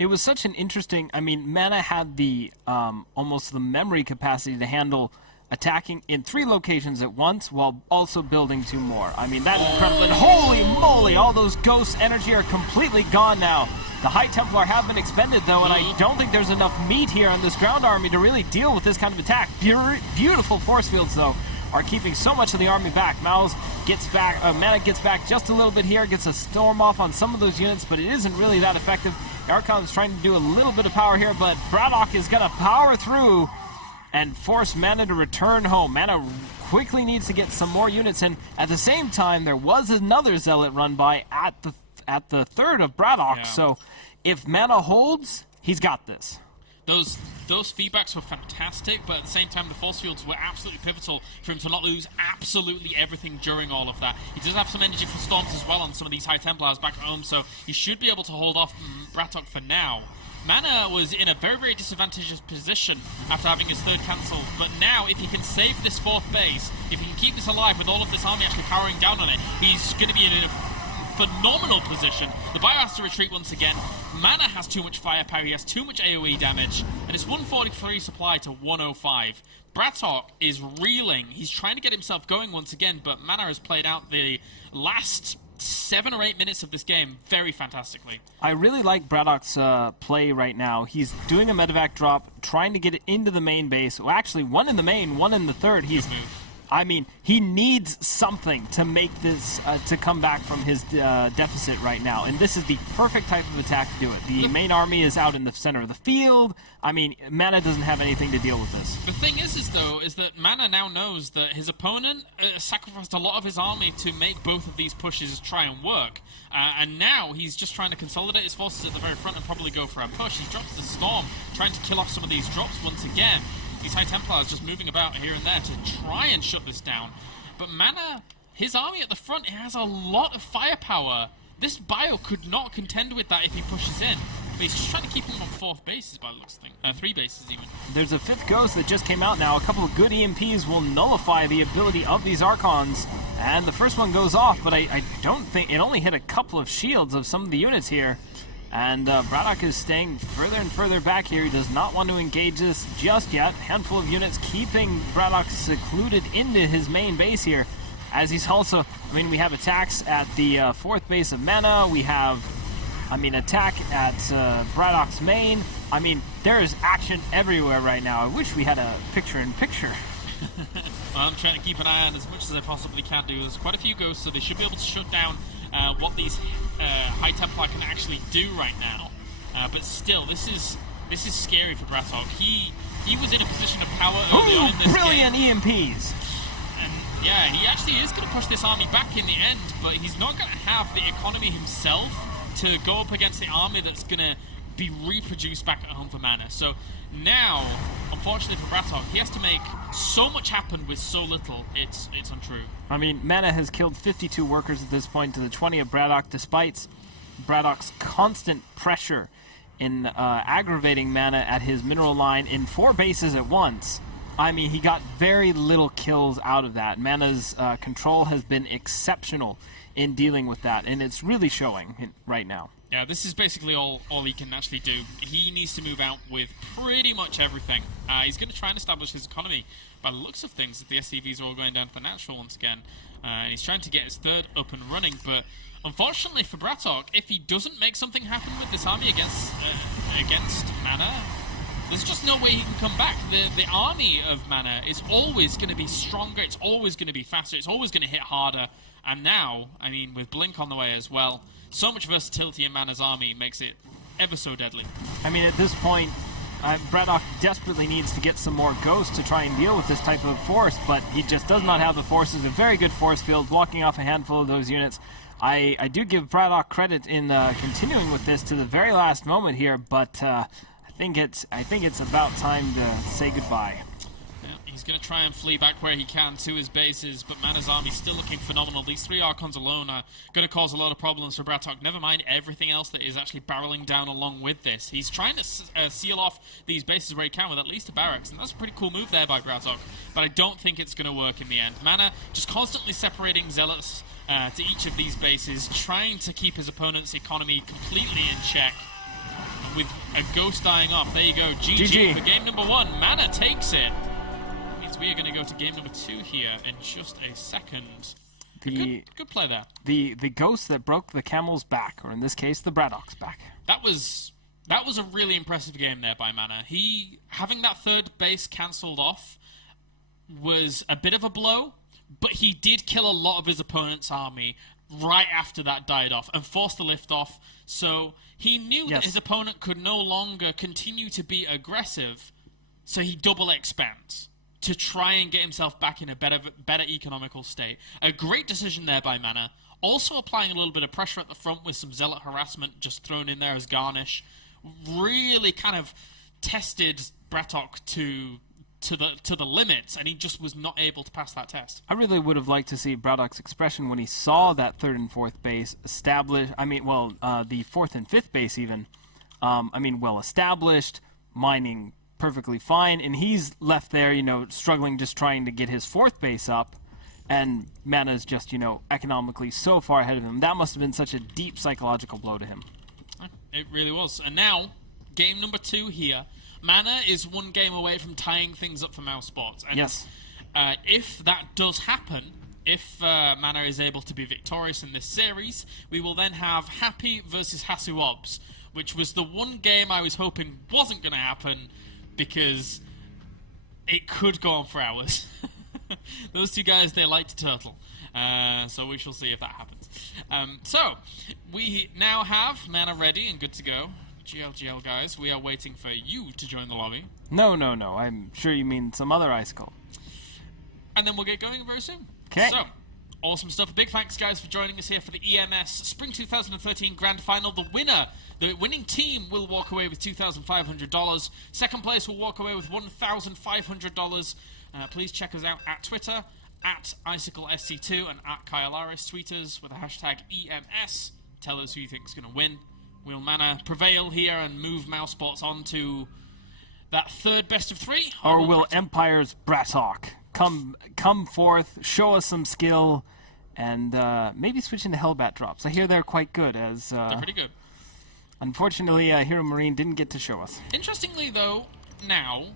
It was such an interesting... I mean, Mana had the almost the memory capacity to handle attacking in 3 locations at once while also building 2 more. I mean, that is incredible. And holy moly, all those ghosts' energy are completely gone now. The High Templar have been expended, though, and I don't think there's enough meat here on this ground army to really deal with this kind of attack. Beautiful force fields, though, are keeping so much of the army back. Mana gets back just a little bit here, gets a storm off on some of those units, but it isn't really that effective. Archon's trying to do a little bit of power here, but Braddock is going to power through and force Mana to return home. Mana quickly needs to get some more units in. At the same time, there was another Zealot run by at the third of Braddock, so if Mana holds, he's got this. Those feedbacks were fantastic, but at the same time, the force fields were absolutely pivotal for him to not lose absolutely everything during all of that. He does have some energy for storms as well on some of these High Templars back at home, so he should be able to hold off Bratok for now. Mana was in a very, very disadvantageous position after having his third cancelled, but now if he can save this fourth base, if he can keep this alive with all of this army actually powering down on it, he's going to be in a phenomenal position. The bio has to retreat once again. Mana has too much firepower, he has too much AoE damage, and it's 143 supply to 105. Bratok is reeling. He's trying to get himself going once again, but Mana has played out the last 7 or 8 minutes of this game very fantastically. I really like Braddock's play right now. He's doing a medevac drop, trying to get it into the main base. Well, actually, one in the main, one in the third. I mean, he needs something to make this, to come back from his deficit right now. And this is the perfect type of attack to do it. The main army is out in the center of the field. I mean, Mana doesn't have anything to deal with this. The thing is that Mana now knows that his opponent sacrificed a lot of his army to make both of these pushes try and work. And now he's just trying to consolidate his forces at the very front and probably go for a push. He drops the Storm, trying to kill off some of these drops once again. These High Templars just moving about here and there to try and shut this down. But Mana, his army at the front, it has a lot of firepower. This bio could not contend with that if he pushes in. But he's just trying to keep him on 4th bases by the looks of things. 3 bases even. There's a 5th ghost that just came out now. A couple of good EMPs will nullify the ability of these Archons. And the first one goes off, but I don't think... It only hit a couple of shields of some of the units here. And Braddock is staying further and further back here. He does not want to engage this just yet. Handful of units keeping Braddock secluded into his main base here. As he's also, I mean, we have attacks at the 4th base of Mana. We have, attack at Braddock's main. I mean, there is action everywhere right now. I wish we had a picture-in-picture. Well, I'm trying to keep an eye on as much as I possibly can do. There's quite a few ghosts, so they should be able to shut down what these High Templar can actually do right now. But still, this is scary for Braddock. He was in a position of power early on in this brilliant game. EMPs! And yeah, he actually is going to push this army back in the end, but he's not going to have the economy himself to go up against the army that's going to be reproduced back at home for Mana. So now, unfortunately for Braddock, he has to make so much happen with so little, it's untrue. I mean, Mana has killed 52 workers at this point to the 20 of Braddock, despite Braddock's constant pressure in aggravating Mana at his mineral line in 4 bases at once. I mean, he got very little kills out of that. Mana's control has been exceptional in dealing with that, and it's really showing right now. Yeah, this is basically all he can actually do. He needs to move out with pretty much everything. He's going to try and establish his economy. By the looks of things, the SCVs are all going down to the natural once again. And he's trying to get his 3rd up and running, but unfortunately for Braddock, if he doesn't make something happen with this army against Mana, there's just no way he can come back. The army of Mana is always going to be stronger, it's always going to be faster, it's always going to hit harder. And now, I mean, with Blink on the way as well, so much versatility in Mana's army makes it ever so deadly. I mean, at this point, Braddock desperately needs to get some more ghosts to try and deal with this type of force, but he just does not have the forces. A very good force field, blocking off a handful of those units. I do give Braddock credit in continuing with this to the very last moment here, but I think it's about time to say goodbye. He's going to try and flee back where he can to his bases, but Mana's army still looking phenomenal. These 3 Archons alone are going to cause a lot of problems for Braddock. Never mind everything else that is actually barreling down along with this. He's trying to seal off these bases where he can with at least a barracks, and that's a pretty cool move there by Braddock, but I don't think it's going to work in the end. Mana just constantly separating Zealots to each of these bases, trying to keep his opponent's economy completely in check. With a ghost dying off, there you go. GG for game number 1. Mana takes it. We are going to go to game number 2 here in just a second. Good play there. The ghost that broke the camel's back, or in this case, the Braddock's back. That was a really impressive game there by Mana. Having that 3rd base cancelled off was a bit of a blow, but he did kill a lot of his opponent's army right after that died off and forced the lift off. So he knew that his opponent could no longer continue to be aggressive, so he double expands to try and get himself back in a better economical state. A great decision there by Mana. Also applying a little bit of pressure at the front with some Zealot harassment just thrown in there as garnish. Really kind of tested Braddock to the limits, and he just was not able to pass that test. I really would have liked to see Braddock's expression when he saw that 3rd and 4th base established. I mean, well, the 4th and 5th base even. Well established, mining perfectly fine, and he's left there, struggling, just trying to get his 4th base up, and Mana's just, economically so far ahead of him. That must have been such a deep psychological blow to him. It really was. And now, game number 2 here. Mana is 1 game away from tying things up for Mousesports. And yes. If that does happen, if Mana is able to be victorious in this series, we will then have Happy versus Hasuobs, which was the one game I was hoping wasn't going to happen because it could go on for hours. Those two guys, they like to turtle. So we shall see if that happens. So, we now have Mana ready and good to go. GLGL guys, we are waiting for you to join the lobby. No. I'm sure you mean some other Icicle. And then we'll get going very soon. Okay. So, awesome stuff. Big thanks, guys, for joining us here for the EMS Spring 2013 Grand Final. The winning team will walk away with $2,500. Second place will walk away with $1,500. Please check us out at Twitter, at IcicleSC2 and at Kaelaris. Tweet us with the hashtag EMS. Tell us who you think is going to win. Will Mana prevail here and move Mousesports on to that third best of three? Or will Empire's Bratok come forth, show us some skill, and maybe switch into Hellbat drops? I hear they're quite good. They're pretty good. Unfortunately, Hero Marine didn't get to show us. Interestingly, though, now,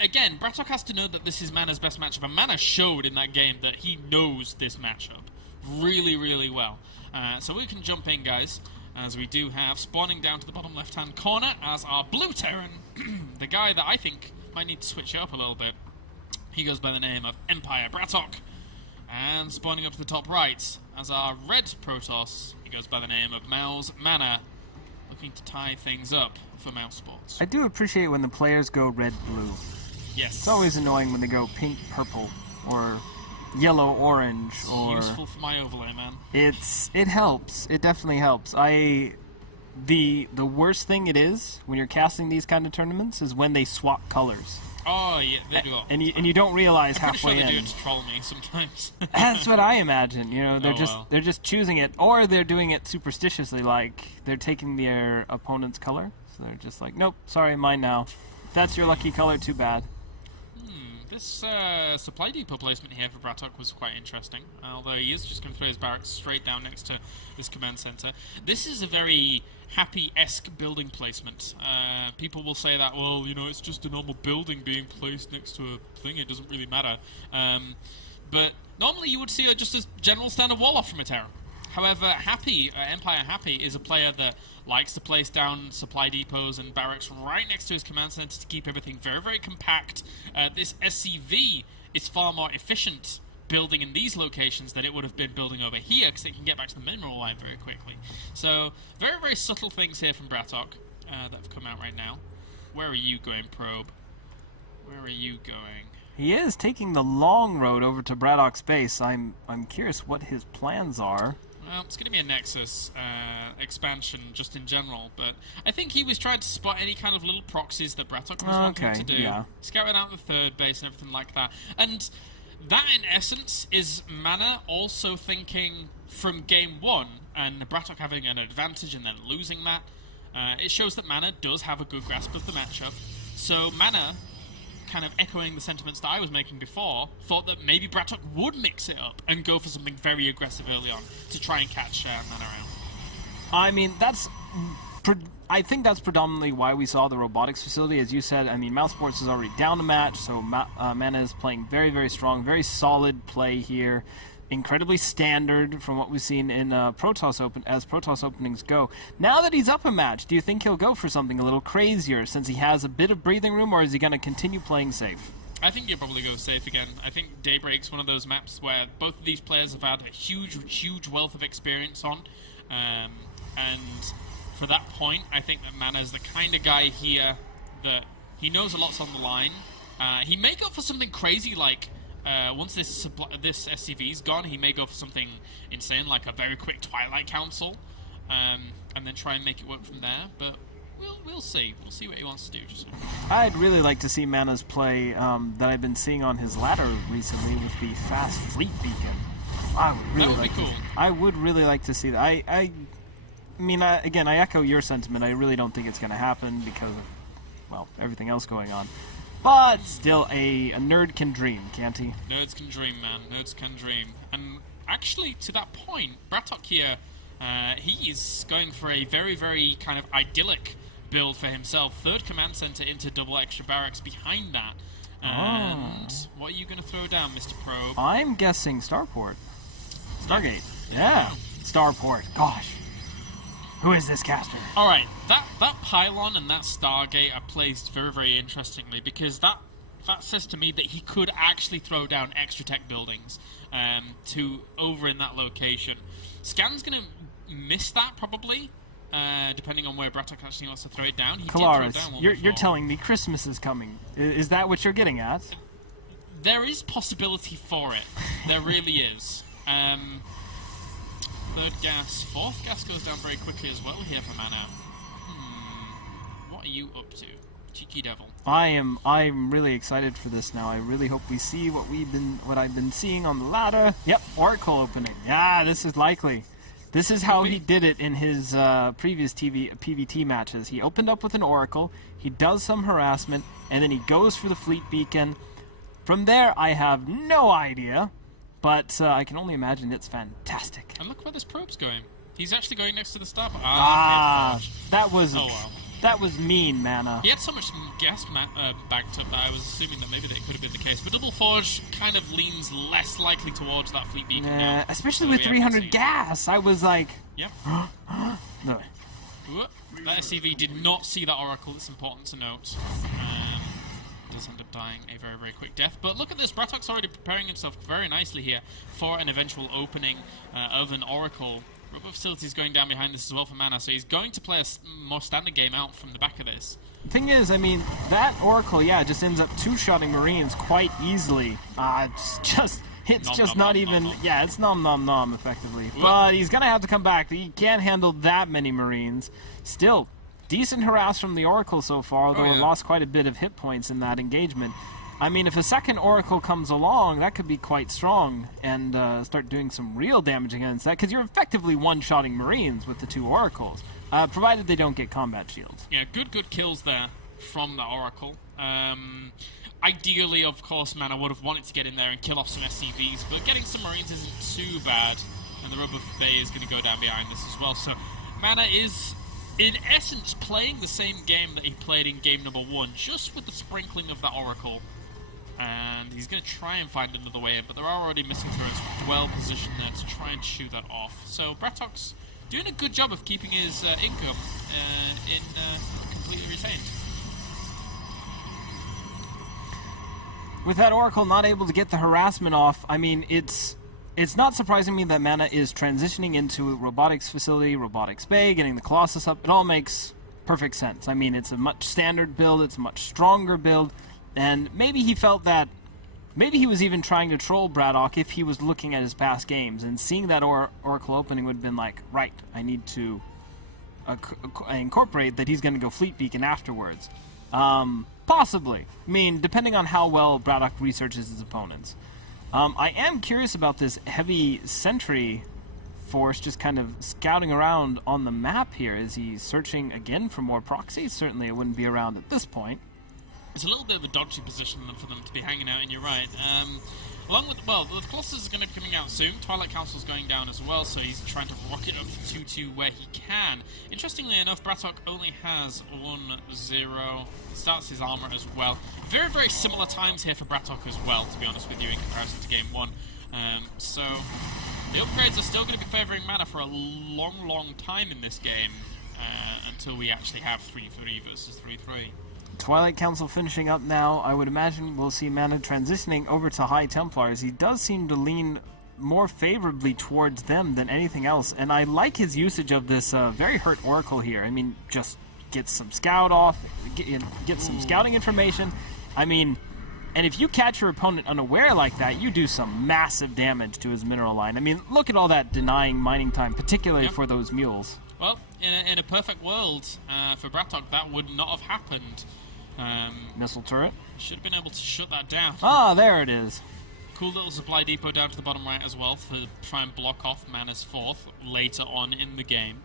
again, Bratok has to know that this is Mana's best matchup, and Mana showed in that game that he knows this matchup really, really well. So we can jump in, guys, as we do have spawning down to the bottom left-hand corner as our blue Terran, the guy that I think might need to switch up a little bit. He goes by the name of Empire Bratok. And spawning up to the top right as our red Protoss, he goes by the name of Mouse Mana, looking to tie things up for Mousesports. I do appreciate when the players go red-blue. Yes. It's always annoying when they go pink-purple or yellow-orange. Or useful for my overlay, man. It helps. It definitely helps. The worst thing it is when you're casting these kind of tournaments is when they swap colors. Oh yeah, they do. And you don't realize I'm halfway pretty sure they in. do it to troll me sometimes. That's what I imagine. You know, well. they're just choosing it, or they're doing it superstitiously, like they're taking their opponent's color. So they're just like, nope, sorry, mine now. If that's your lucky color, too bad. This supply depot placement here for Bratok was quite interesting, although he is just going to throw his barracks straight down next to this command center. This is a very Happy-esque building placement. People will say that, well, you know, it's just a normal building being placed next to a thing, it doesn't really matter. But normally you would see just a general standard wall-off from a Terran. However, Empire Happy is a player that likes to place down supply depots and barracks right next to his command center to keep everything very, very compact. This SCV is far more efficient building in these locations than it would have been building over here, because it can get back to the mineral line very quickly. So, very, very subtle things here from Bratok that have come out right now. Where are you going, Probe? Where are you going? He is taking the long road over to Braddock's base. I'm curious what his plans are. Well, it's going to be a Nexus expansion just in general, but I think he was trying to spot any kind of little proxies that Bratok was wanting to do. Yeah. Scouting out the third base and everything like that. And that, in essence, is Mana also thinking from game one, and Bratok having an advantage and then losing that. It shows that Mana does have a good grasp of the matchup. So Mana, kind of echoing the sentiments that I was making before, thought that maybe Bratok would mix it up and go for something very aggressive early on to try and catch Mana out. I mean, I think that's predominantly why we saw the robotics facility. As you said, I mean, Mousesports is already down a match, so Mana is playing very, very strong, very solid play here. Incredibly standard from what we've seen in Protoss openings go. Now that he's up a match, do you think he'll go for something a little crazier since he has a bit of breathing room, or is he going to continue playing safe? I think he'll probably go safe again. I think Daybreak's one of those maps where both of these players have had a huge, huge wealth of experience on. And for that point, I think that Mana's the kind of guy here that he knows a lot's on the line. He may go for something crazy like, once this SCV's gone, he may go for something insane like a very quick Twilight Council, and then try and make it work from there. But we'll see. We'll see what he wants to do. I'd really like to see Mana's play that I've been seeing on his ladder recently with the fast fleet beacon. I would really like to see that. I mean, again, I echo your sentiment. I really don't think it's going to happen because of, well, everything else going on. But still, a nerd can dream, can't he? Nerds can dream, man. Nerds can dream. And actually, to that point, Bratok here, he is going for a very, very kind of idyllic build for himself. Third command center into double extra barracks behind that. And what are you going to throw down, Mr. Probe? I'm guessing Starport. Stargate. Yeah. Starport. Gosh. Who is this caster? Alright, that pylon and that Stargate are placed very, very interestingly, because that says to me that he could actually throw down extra tech buildings to over in that location. Scan's going to miss that, probably, depending on where Brattok actually wants to throw it down. Kaelaris, you're telling me Christmas is coming. Is that what you're getting at? There is possibility for it. There really is. Third gas. Fourth gas goes down very quickly as well here for Mana. What are you up to? Cheeky devil. I'm really excited for this now. I really hope we see what I've been seeing on the ladder. Yep, Oracle opening. Yeah, this is likely. This is how he did it in his previous PvT matches. He opened up with an Oracle, he does some harassment, and then he goes for the Fleet Beacon. From there, I have no idea, but I can only imagine it's fantastic. And look where this probe's going. He's actually going next to the star. That was mean, Mana. He had so much gas backed up that I was assuming that maybe that could have been the case. But Double Forge kind of leans less likely towards that Fleet Beacon now. Especially with 300 gas. I was like... Yep. No. That SCV did not see that Oracle. It's important to note. Does end up dying a very, very quick death. But look at this. Brattok's already preparing himself very nicely here for an eventual opening of an Oracle. Robot Facility's going down behind this as well for Mana, so he's going to play a more standard game out from the back of this. The thing is, I mean, that Oracle, yeah, just ends up two-shotting Marines quite easily. It's nom nom nom, effectively. Whoop. But he's going to have to come back. He can't handle that many Marines. Still, decent harass from the Oracle so far, although it lost quite a bit of hit points in that engagement. I mean, if a second Oracle comes along, that could be quite strong and start doing some real damage against that, because you're effectively one-shotting Marines with the two Oracles, provided they don't get combat shields. Yeah, good kills there from the Oracle. Ideally, of course, Mana would have wanted to get in there and kill off some SCVs, but getting some Marines isn't too bad, and the Rubber Bay is going to go down behind this as well. So Mana is, in essence, playing the same game that he played in game number 1, just with the sprinkling of that Oracle. And he's going to try and find another way in, but there are already missile turrets well positioned there to try and shoot that off. So Brattok's doing a good job of keeping his income completely retained. With that Oracle not able to get the harassment off, I mean, it's not surprising me that Mana is transitioning into robotics facility, robotics bay, getting the Colossus up. It all makes perfect sense. I mean, it's a much standard build, it's a much stronger build. And maybe he felt that, maybe he was even trying to troll Brattok if he was looking at his past games, and seeing that Oracle opening would have been like, right, I need to incorporate that he's going to go Fleet Beacon afterwards. Possibly. I mean, depending on how well Brattok researches his opponents. I am curious about this heavy sentry force just kind of scouting around on the map here. Is he searching again for more proxies? Certainly it wouldn't be around at this point. It's a little bit of a dodgy position for them to be hanging out in, you're right. Along with, well, the Colossus is going to be coming out soon. Twilight Council's going down as well, so he's trying to rocket up to 2-2 where he can. Interestingly enough, Brattok only has 1-0. Starts his armor as well. Very, very similar times here for Brattok as well, to be honest with you, in comparison to game 1. So the upgrades are still going to be favouring Mana for a long, long time in this game, until we actually have 3-3 versus 3-3. Twilight Council finishing up now. I would imagine we'll see Mana transitioning over to High Templars. He does seem to lean more favorably towards them than anything else, and I like his usage of this very hurt Oracle here. I mean, just get some scout off, get some scouting information. I mean, and if you catch your opponent unaware like that, you do some massive damage to his mineral line. I mean, look at all that denying mining time, particularly for those mules. Well, in a perfect world, for Brattok, that would not have happened. Missile turret. Should have been able to shut that down. Ah, there it is. Cool little supply depot down to the bottom right as well to try and block off Mana's 4th later on in the game,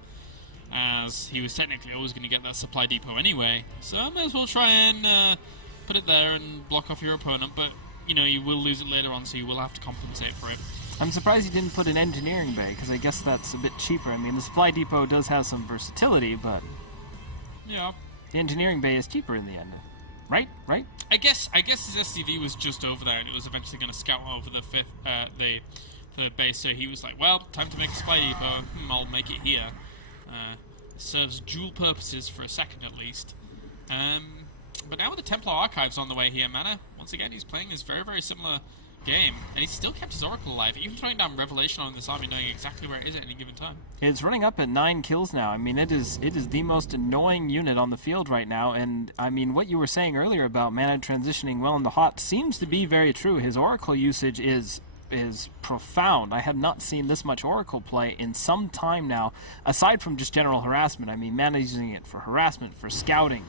as he was technically always going to get that supply depot anyway. So I may as well try and put it there and block off your opponent, but you know, you will lose it later on, so you will have to compensate for it. I'm surprised he didn't put an engineering bay, because I guess that's a bit cheaper. I mean, the supply depot does have some versatility, but yeah, the engineering bay is cheaper in the end. right? I guess his SCV was just over there, and it was eventually going to scout over the third base. So he was like, "Well, time to make a spy depot. I'll make it here." Serves dual purposes for a second at least. But now with the Templar Archives on the way here, Mana, once again, he's playing this very, very similar game, and he's still kept his Oracle alive, even throwing down Revelation on this army, knowing exactly where it is at any given time. It's running up at 9 kills now. I mean, it is the most annoying unit on the field right now, and I mean, what you were saying earlier about Mana transitioning well into hot seems to be very true. His Oracle usage is profound. I have not seen this much Oracle play in some time now, aside from just general harassment. I mean, Mana's using it for harassment, for scouting,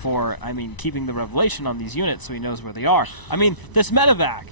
for, I mean, keeping the Revelation on these units so he knows where they are. I mean, this medevac,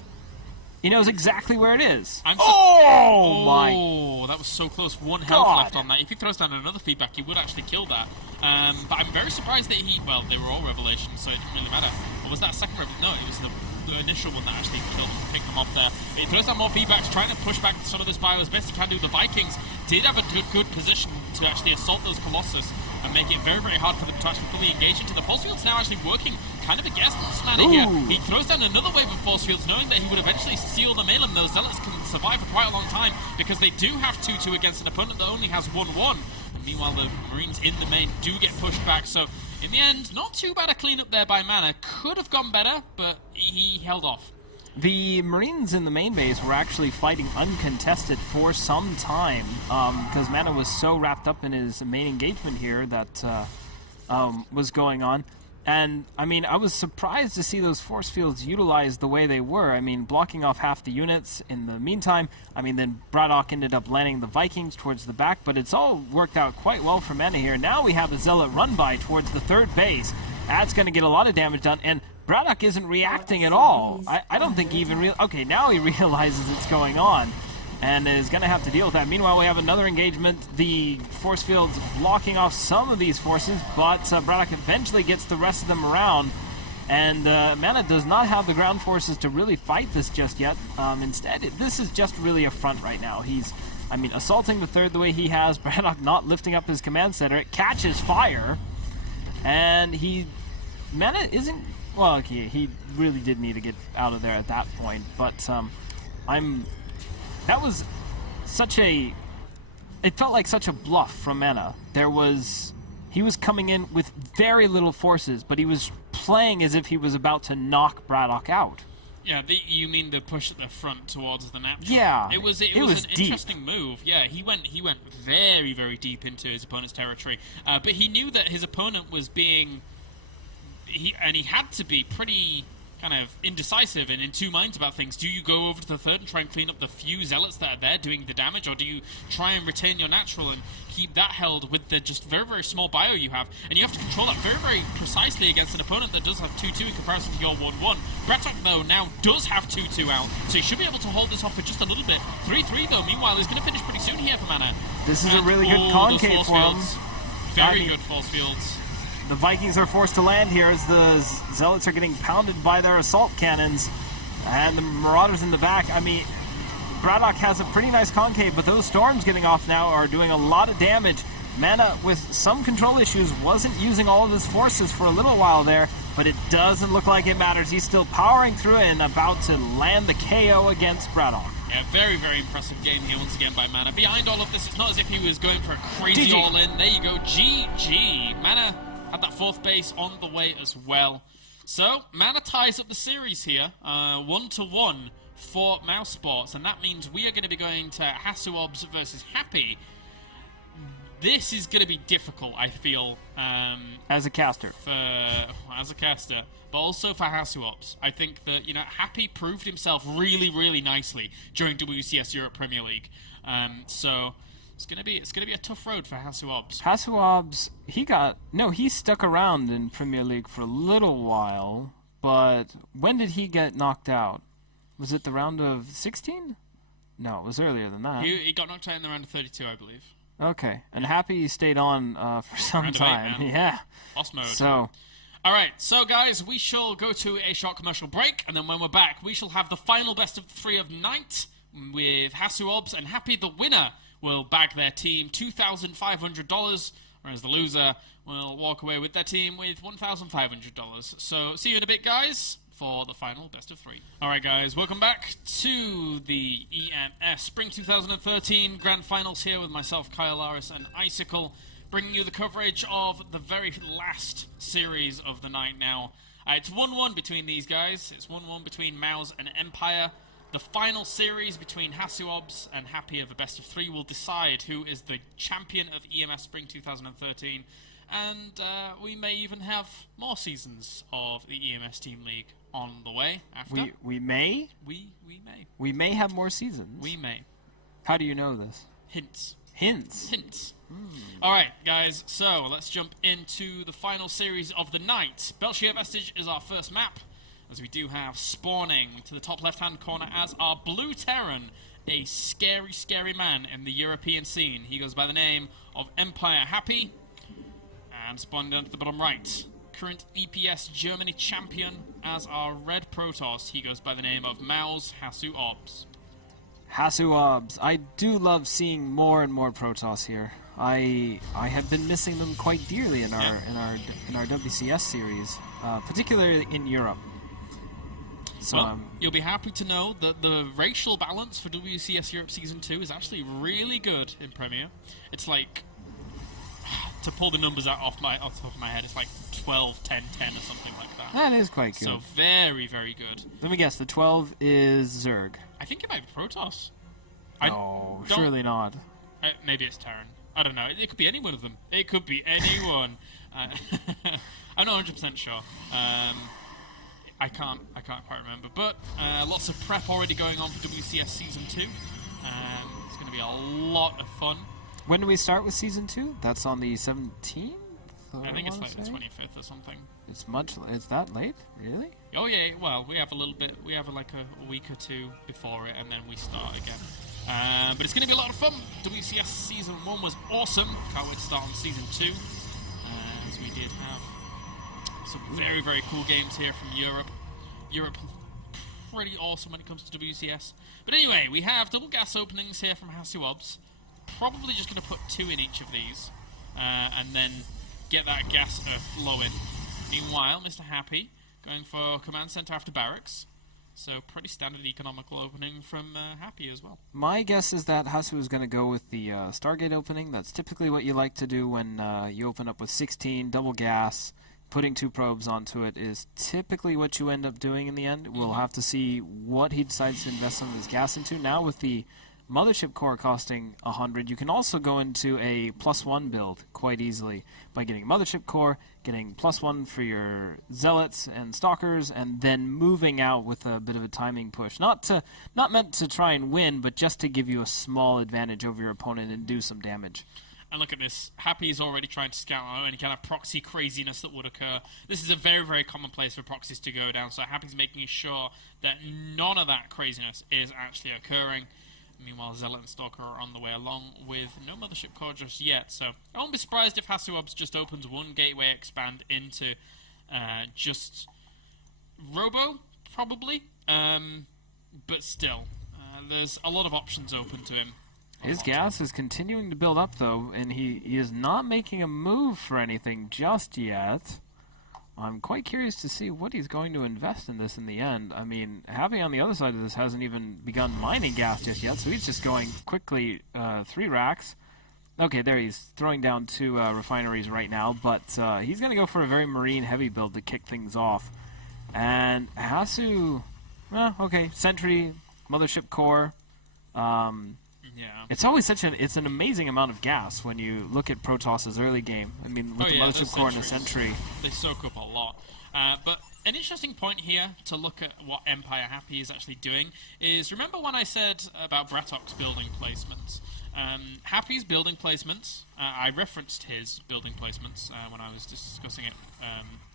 he knows exactly where it is. Oh, that was so close. One health left on that. If he throws down another feedback, he would actually kill that. But I'm very surprised that well, they were all Revelations, so it didn't really matter. Or was that a second Revelation? No, it was the initial one that actually killed him, picked them off there. But he throws down more feedbacks, trying to push back some of this bio as best he can do. The Vikings did have a good position to actually assault those Colossus and make it very, very hard for them to actually fully engage into. The force field's now actually working kind of against Mana here. He throws down another wave of force fields, knowing that he would eventually seal them in, and those Zealots can survive for quite a long time because they do have 2-2 against an opponent that only has 1-1. Meanwhile, the Marines in the main do get pushed back, so in the end, not too bad a cleanup there by Mana. Could have gone better, but he held off. The Marines in the main base were actually fighting uncontested for some time because Mana was so wrapped up in his main engagement here that was going on. And, I mean, I was surprised to see those force fields utilized the way they were. I mean, blocking off half the units in the meantime. I mean, then Braddock ended up landing the Vikings towards the back, but it's all worked out quite well for Mana here. Now we have a Zealot run-by towards the third base. That's going to get a lot of damage done, and Braddock isn't reacting at all. I don't think he even okay, now he realizes it's going on and is going to have to deal with that. Meanwhile, we have another engagement. The force field's blocking off some of these forces, but Braddock eventually gets the rest of them around, and Mana does not have the ground forces to really fight this just yet. Instead, this is just really a front right now. He's, I mean, assaulting the third the way he has, Braddock not lifting up his command center. It catches fire, and Mana isn't, well, okay, he really did need to get out of there at that point, but that was such a, it felt like such a bluff from Mana. He was coming in with very little forces, but he was playing as if he was about to knock Braddock out. Yeah, you mean the push at the front towards the natural? Yeah, it was an interesting move. Yeah, he went very, very deep into his opponent's territory, but he knew that his opponent was being, he had to be pretty kind of indecisive and in two minds about things. Do you go over to the third and try and clean up the few Zealots that are there doing the damage, or do you try and retain your natural and keep that held with the just very, very small bio you have? And you have to control that very, very precisely against an opponent that does have 2-2 in comparison to your 1-1. Braddock, though, now does have 2-2 out, so he should be able to hold this off for just a little bit. 3-3, though, meanwhile, is going to finish pretty soon here for Mana. This is a really good concave for him. Very good force fields. The Vikings are forced to land here as the Zealots are getting pounded by their assault cannons. And the Marauders in the back, I mean, Braddock has a pretty nice concave, but those storms getting off now are doing a lot of damage. Mana, with some control issues, wasn't using all of his forces for a little while there, but it doesn't look like it matters. He's still powering through it and about to land the KO against Braddock. Yeah, very, very impressive game here once again by Mana. Behind all of this, it's not as if he was going for a crazy all-in. There you go, GG. Mana had that fourth base on the way as well. So, Mana ties up the series here, 1-1 for Mousesports, and that means we are going to be going to Hasuobs versus Happy. This is going to be difficult, I feel. As a caster. As a caster, but also for Hasuobs. I think that, Happy proved himself really, really nicely during WCS Europe Premier League. So it's gonna be a tough road for Hasuobs. Hasuobs, he stuck around in Premier League for a little while, but when did he get knocked out? Was it the round of 16? No, it was earlier than that. He got knocked out in the round of 32, I believe. Okay, and Happy stayed on for some time. Yeah. Boss mode. So, all right, so guys, we shall go to a short commercial break, and then when we're back, we shall have the final best of three of night with Hasuobs and Happy. The winner will bag their team $2,500 whereas the loser will walk away with their team with $1,500. So see you in a bit, guys, for the final best of 3. Alright guys, welcome back to the EMS Spring 2013 Grand Finals here with myself, Kaelaris, and Icicle, bringing you the coverage of the very last series of the night now. It's 1-1 between these guys. It's 1-1 between Mouse and Empire. The final series between Hasuobs and Happy of a best of 3 will decide who is the champion of EMS Spring 2013. And we may even have more seasons of the EMS Team League on the way after. We may? We may. We may have more seasons? We may. How do you know this? Hints. Hints? Hints. Alright, guys, so let's jump into the final series of the night. Belshire Vestige is our first map, as we do have spawning to the top left-hand corner as our Blue Terran, a scary, scary man in the European scene. He goes by the name of Empire Happy. And spawning down to the bottom right, current EPS Germany champion as our Red Protoss. He goes by the name of Mouse Hasuobs. Hasuobs. I do love seeing more and more Protoss here. I have been missing them quite dearly in our WCS series, particularly in Europe. So well, you'll be happy to know that the racial balance for WCS Europe Season 2 is actually really good in Premier. It's like, to pull the numbers out off the top of my head, it's like 12, 10, 10 or something like that. That is quite good. So very, very good. Let me guess, the 12 is Zerg. I think it might be Protoss. No, surely not. Maybe it's Terran. I don't know. It could be any one of them. It could be anyone. I'm not 100% sure. I can't quite remember. But lots of prep already going on for WCS Season 2. It's going to be a lot of fun. When do we start with Season 2? That's on the 17th? I think it's like the 25th or something. It's that late? Really? Oh yeah, well, we have a little bit, we have like a week or two before it, and then we start again. But it's going to be a lot of fun. WCS Season 1 was awesome. Can't wait to start on Season 2. As we did have some very, very cool games here from Europe. Europe, pretty awesome when it comes to WCS. But anyway, we have double gas openings here from Hasuobs. Probably just going to put 2 in each of these, and then get that gas low in. Meanwhile, Mr. Happy going for command center after barracks. So pretty standard economical opening from Happy as well. My guess is that Hasu is going to go with the Stargate opening. That's typically what you like to do when you open up with 16, double gas. Putting 2 probes onto it is typically what you end up doing in the end. We'll have to see what he decides to invest some of his gas into. Now with the Mothership core costing 100, you can also go into a +1 build quite easily by getting a Mothership core, getting +1 for your Zealots and Stalkers, and then moving out with a bit of a timing push. Not meant to try and win, but just to give you a small advantage over your opponent and do some damage. And look at this. Happy is already trying to scout out any kind of proxy craziness that would occur. This is a very, very common place for proxies to go down, so Happy's making sure that none of that craziness is actually occurring. Meanwhile, Zealot and Stalker are on the way along with no Mothership core just yet, so I won't be surprised if Hasuobs just opens one gateway expand into just Robo, probably. But still, there's a lot of options open to him. His gas is continuing to build up, though, and he is not making a move for anything just yet. I'm quite curious to see what he's going to invest in this in the end. I mean, Happy on the other side of this hasn't even begun mining gas just yet, so he's just going quickly 3 racks. Okay, there he's throwing down 2 refineries right now, but he's going to go for a very marine-heavy build to kick things off. And Hasu, okay, Sentry, Mothership core. Yeah. It's always it's an amazing amount of gas when you look at Protoss's early game. I mean, with the Mothership core and a Sentry. They soak up a lot. But an interesting point here to look at what Empire Happy is actually doing is, remember when I said about Bratok's building placements? Happy's building placements, I referenced his building placements when I was discussing it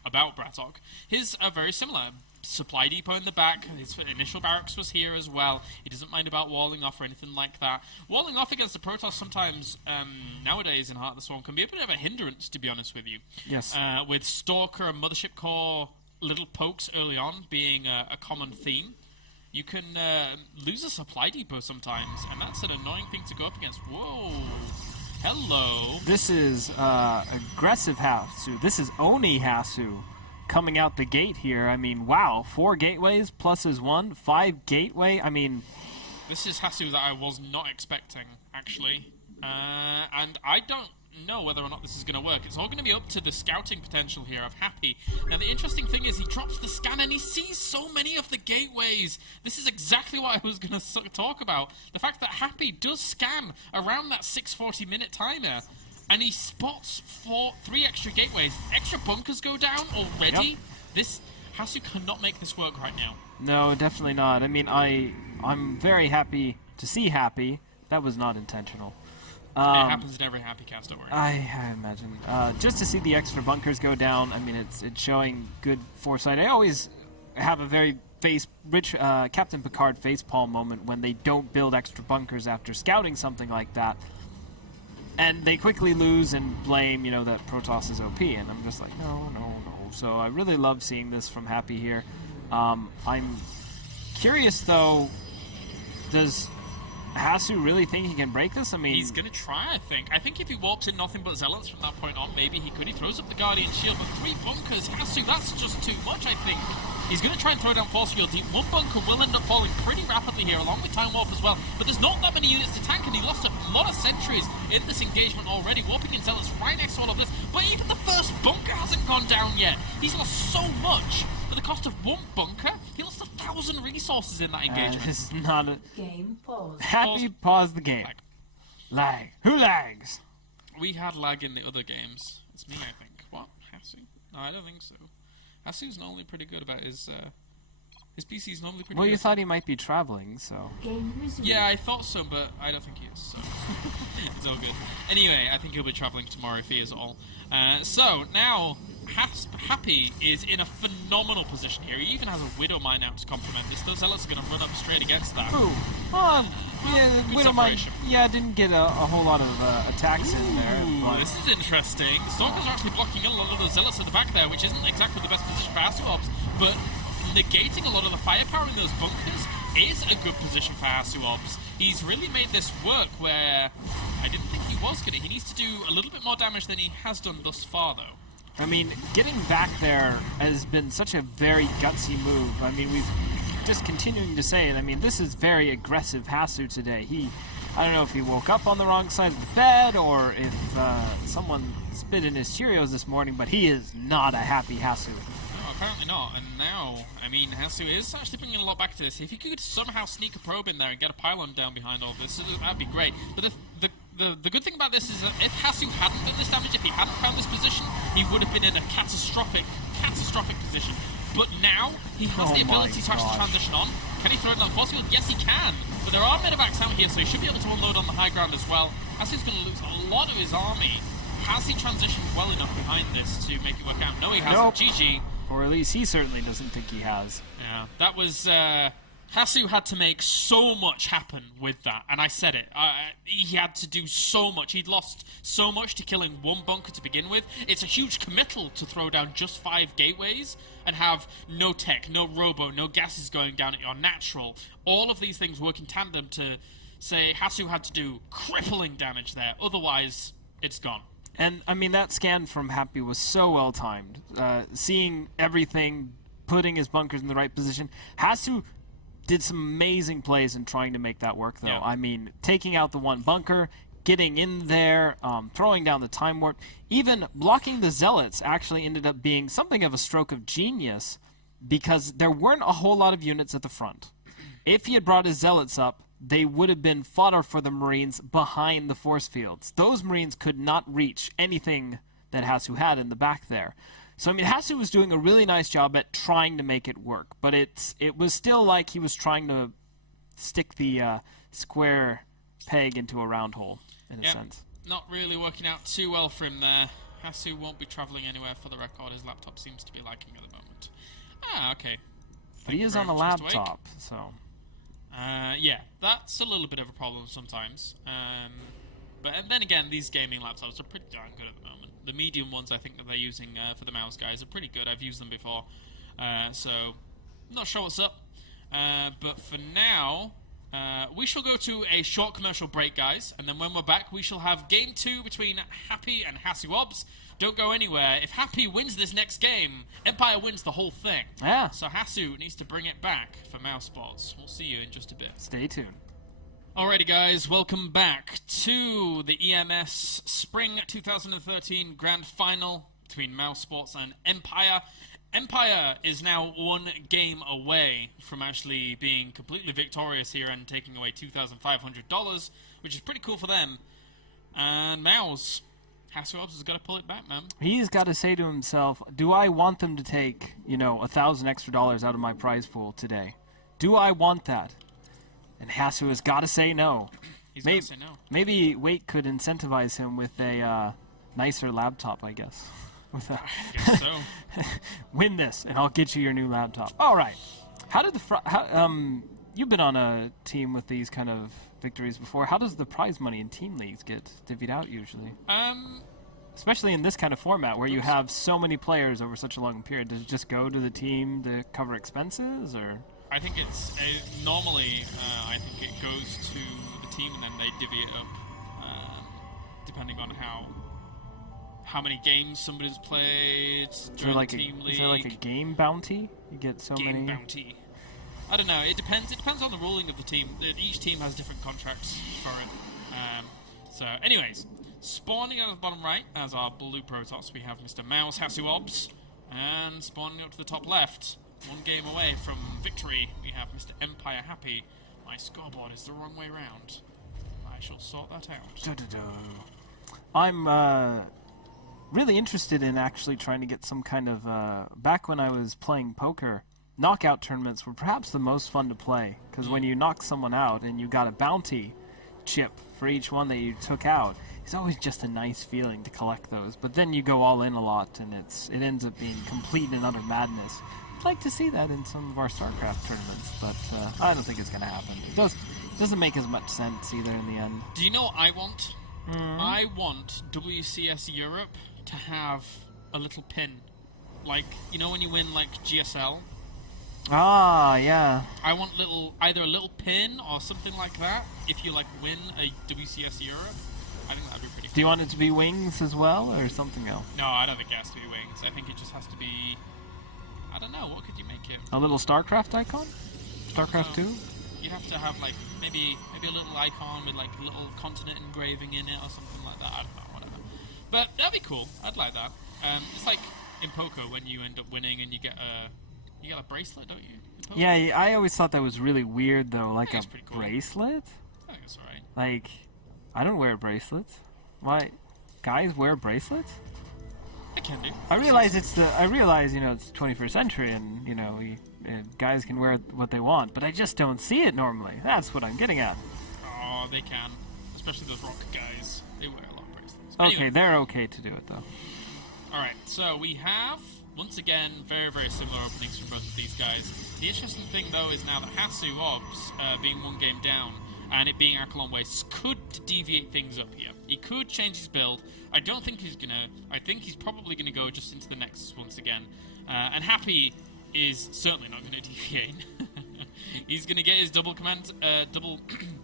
about Bratok. His are very similar. Supply depot in the back, his initial barracks was here as well. He doesn't mind about walling off or anything like that. Walling off against the Protoss sometimes, nowadays in Heart of the Swarm, can be a bit of a hindrance, to be honest with you. Yes. With Stalker and Mothership core little pokes early on being a common theme, you can lose a supply depot sometimes, and that's an annoying thing to go up against. Whoa! Hello. This is aggressive Hasu. This is Oni Hasu coming out the gate here. I mean, wow, 4 gateways plus his 1, 5 gateway. I mean, this is Hasu that I was not expecting, actually. And I don't know whether or not this is going to work. It's all going to be up to the scouting potential here of Happy. Now, the interesting thing is he drops the scan and he sees so many of the gateways. This is exactly what I was going to talk about. The fact that Happy does scan around that 640-minute timer, and he spots 3 extra gateways. Extra bunkers go down already. Yep. This Hasu cannot make this work right now. No, definitely not. I mean, I'm very happy to see Happy. That was not intentional. It happens in every Happy cast, don't worry. I imagine. Just to see the extra bunkers go down, I mean, it's showing good foresight. I always have a very rich Captain Picard facepalm moment when they don't build extra bunkers after scouting something like that. And they quickly lose and blame, you know, that Protoss is OP. And I'm just like, no. So I really love seeing this from Happy here. I'm curious, though, does Hasu really think he can break this? I mean, he's going to try, I think. I think if he warps in nothing but Zealots from that point on, maybe he could. He throws up the Guardian Shield, but 3 bunkers, Hasu, that's just too much, I think. He's going to try and throw down Force Field deep. 1 bunker will end up falling pretty rapidly here, along with Time Warp as well. But there's not that many units to tank, and he lost a lot of sentries in this engagement already. Warping in Zealots right next to all of this. But even the first bunker hasn't gone down yet. He's lost so much. For the cost of 1 bunker, he lost 1,000 resources in that engagement. This is not a... Game pause. Happy pause the game. Lag. Who lags? We had lag in the other games. It's me, I think. What? Hasu? No, I don't think so. Hasu's normally pretty good about his PC's normally pretty good. Well, you thought he might be traveling, so... Game resumed. Yeah, I thought so, but I don't think he is, so... It's all good. Anyway, I think he'll be traveling tomorrow if he is at all. So, now... Happy is in a phenomenal position here. He even has a Widow Mine out to complement this. Those Zealots are going to run up straight against that. Ooh. Yeah, Widow Mine, didn't get a whole lot of attacks in there. Ooh, this is interesting. Stalkers are actually blocking a lot of those Zealots at the back there, which isn't exactly the best position for Hasu Ops, but negating a lot of the firepower in those bunkers is a good position for Hasu Ops. He's really made this work where I didn't think he was going to. He needs to do a little bit more damage than he has done thus far, though. I mean, getting back there has been such a very gutsy move. I mean, we've just continuing to say it. I mean, this is very aggressive Hasu today. I don't know if he woke up on the wrong side of the bed or if someone spit in his Cheerios this morning, but he is not a happy Hasu. No, apparently not. And now, I mean, Hasu is actually bringing a lot back to this. If he could somehow sneak a probe in there and get a pylon down behind all this, that'd be great. But the good thing about this is that if Hasu hadn't done this damage, if he hadn't found this position, he would have been in a catastrophic position. But now, he has the ability to actually transition on. Can he throw it on Force Field? Yes, he can. But there are medevacs out here, so he should be able to unload on the high ground as well. Hasu's going to lose a lot of his army. Has he transitioned well enough behind this to make it work out? No, he hasn't. Nope. GG. Or at least he certainly doesn't think he has. Yeah, that was... Hasu had to make so much happen with that, and I said it. He had to do so much. He'd lost so much to killing 1 bunker to begin with. It's a huge committal to throw down just 5 gateways and have no tech, no robo, no gases going down at your natural. All of these things work in tandem to say Hasu had to do crippling damage there. Otherwise, it's gone. And, I mean, that scan from Happy was so well timed. Seeing everything, putting his bunkers in the right position. Hasu did some amazing plays in trying to make that work, though. Yeah. I mean, taking out the 1 bunker, getting in there, throwing down the Time Warp, even blocking the Zealots actually ended up being something of a stroke of genius because there weren't a whole lot of units at the front. If he had brought his Zealots up, they would have been fodder for the Marines behind the force fields. Those Marines could not reach anything that Hasu had in the back there. So, I mean, Hasu was doing a really nice job at trying to make it work, but it was still like he was trying to stick the square peg into a round hole, in a sense. Not really working out too well for him there. Hasu won't be travelling anywhere for the record. His laptop seems to be lagging at the moment. Ah, okay. But he is on a laptop, so... yeah, that's a little bit of a problem sometimes. But then again, these gaming laptops are pretty darn good at the moment. The medium ones I think that they're using for the mouse guys are pretty good. I've used them before. So, not sure what's up. But for now, We shall go to a short commercial break, guys, and then when we're back, we shall have Game 2 between Happy and Hasuobs. Don't go anywhere. If Happy wins this next game, Empire wins the whole thing. Yeah. So Hasu needs to bring it back for Mousesports. We'll see you in just a bit. Stay tuned. Alrighty, guys, welcome back to the EMS Spring 2013 Grand Final between Mousesports and Empire. Empire is now one game away from actually being completely victorious here and taking away $2,500, which is pretty cool for them. And Mouse, Hasuobs has got to pull it back, man. He's got to say to himself, do I want them to take, $1,000 extra out of my prize pool today? Do I want that? And Hasu has got to say no. He's got to say no. Maybe Wait could incentivize him with a nicer laptop, I guess. I guess so. Win this, and I'll get you your new laptop. All right. How did you've been on a team with these kind of victories before. How does the prize money in team leagues get divvied out usually? Especially in this kind of format where you have so many players over such a long period. Does it just go to the team to cover expenses, or? I think it's normally. I think it goes to the team and then they divvy it up, depending on how many games somebody's played during the team league. Is there like a game bounty? You get so many. Game bounty. I don't know. It depends. It depends on the ruling of the team. Each team has different contracts for it. So, anyways, spawning out of the bottom right as our blue Protoss, we have Mr. Mouse Hasuobs, and spawning up to the top left, one game away from victory, we have Mr. Empire Happy. My scoreboard is the wrong way round. I shall sort that out. I'm really interested in actually trying to get some kind of back when I was playing poker, knockout tournaments were perhaps the most fun to play, because when you knock someone out and you got a bounty chip for each one that you took out, it's always just a nice feeling to collect those. But then you go all in a lot and it ends up being complete and utter madness. I'd like to see that in some of our StarCraft tournaments, but I don't think it's going to happen. It doesn't make as much sense either in the end. Do you know what I want? I want WCS Europe to have a little pin. Like, when you win, like, GSL? Ah, yeah. I want either a little pin or something like that if you, like, win a WCS Europe. I think that'd be pretty cool. Do you want it to be wings as well, or something else? No, I don't think it has to be wings. I think it just has to be... I don't know, what could you make it? A little StarCraft icon? StarCraft 2? You'd have to have, like, maybe a little icon with, like, a little continent engraving in it or something like that. I don't know, whatever. But that'd be cool. I'd like that. It's like in poker when you end up winning and you get a bracelet, don't you? Yeah, I always thought that was really weird, though. Like a cool. bracelet? I think it's alright. Like, I don't wear bracelets. Why? Guys wear bracelets? I can do. I realize it's the 21st century, and guys can wear what they want, but I just don't see it normally. That's what I'm getting at. Oh, they can, especially those rock guys. They wear a lot of bracelets. Okay, anyway. they're okay to do it though. All right, so we have once again very, very similar openings from both of these guys. The interesting thing though is now that Hasuobs being one game down and it being Akelon Waste could deviate things up here. He could change his build. I don't think he's gonna. I think he's probably gonna go just into the Nexus once again. And Happy is certainly not gonna deviate. He's gonna get his double command,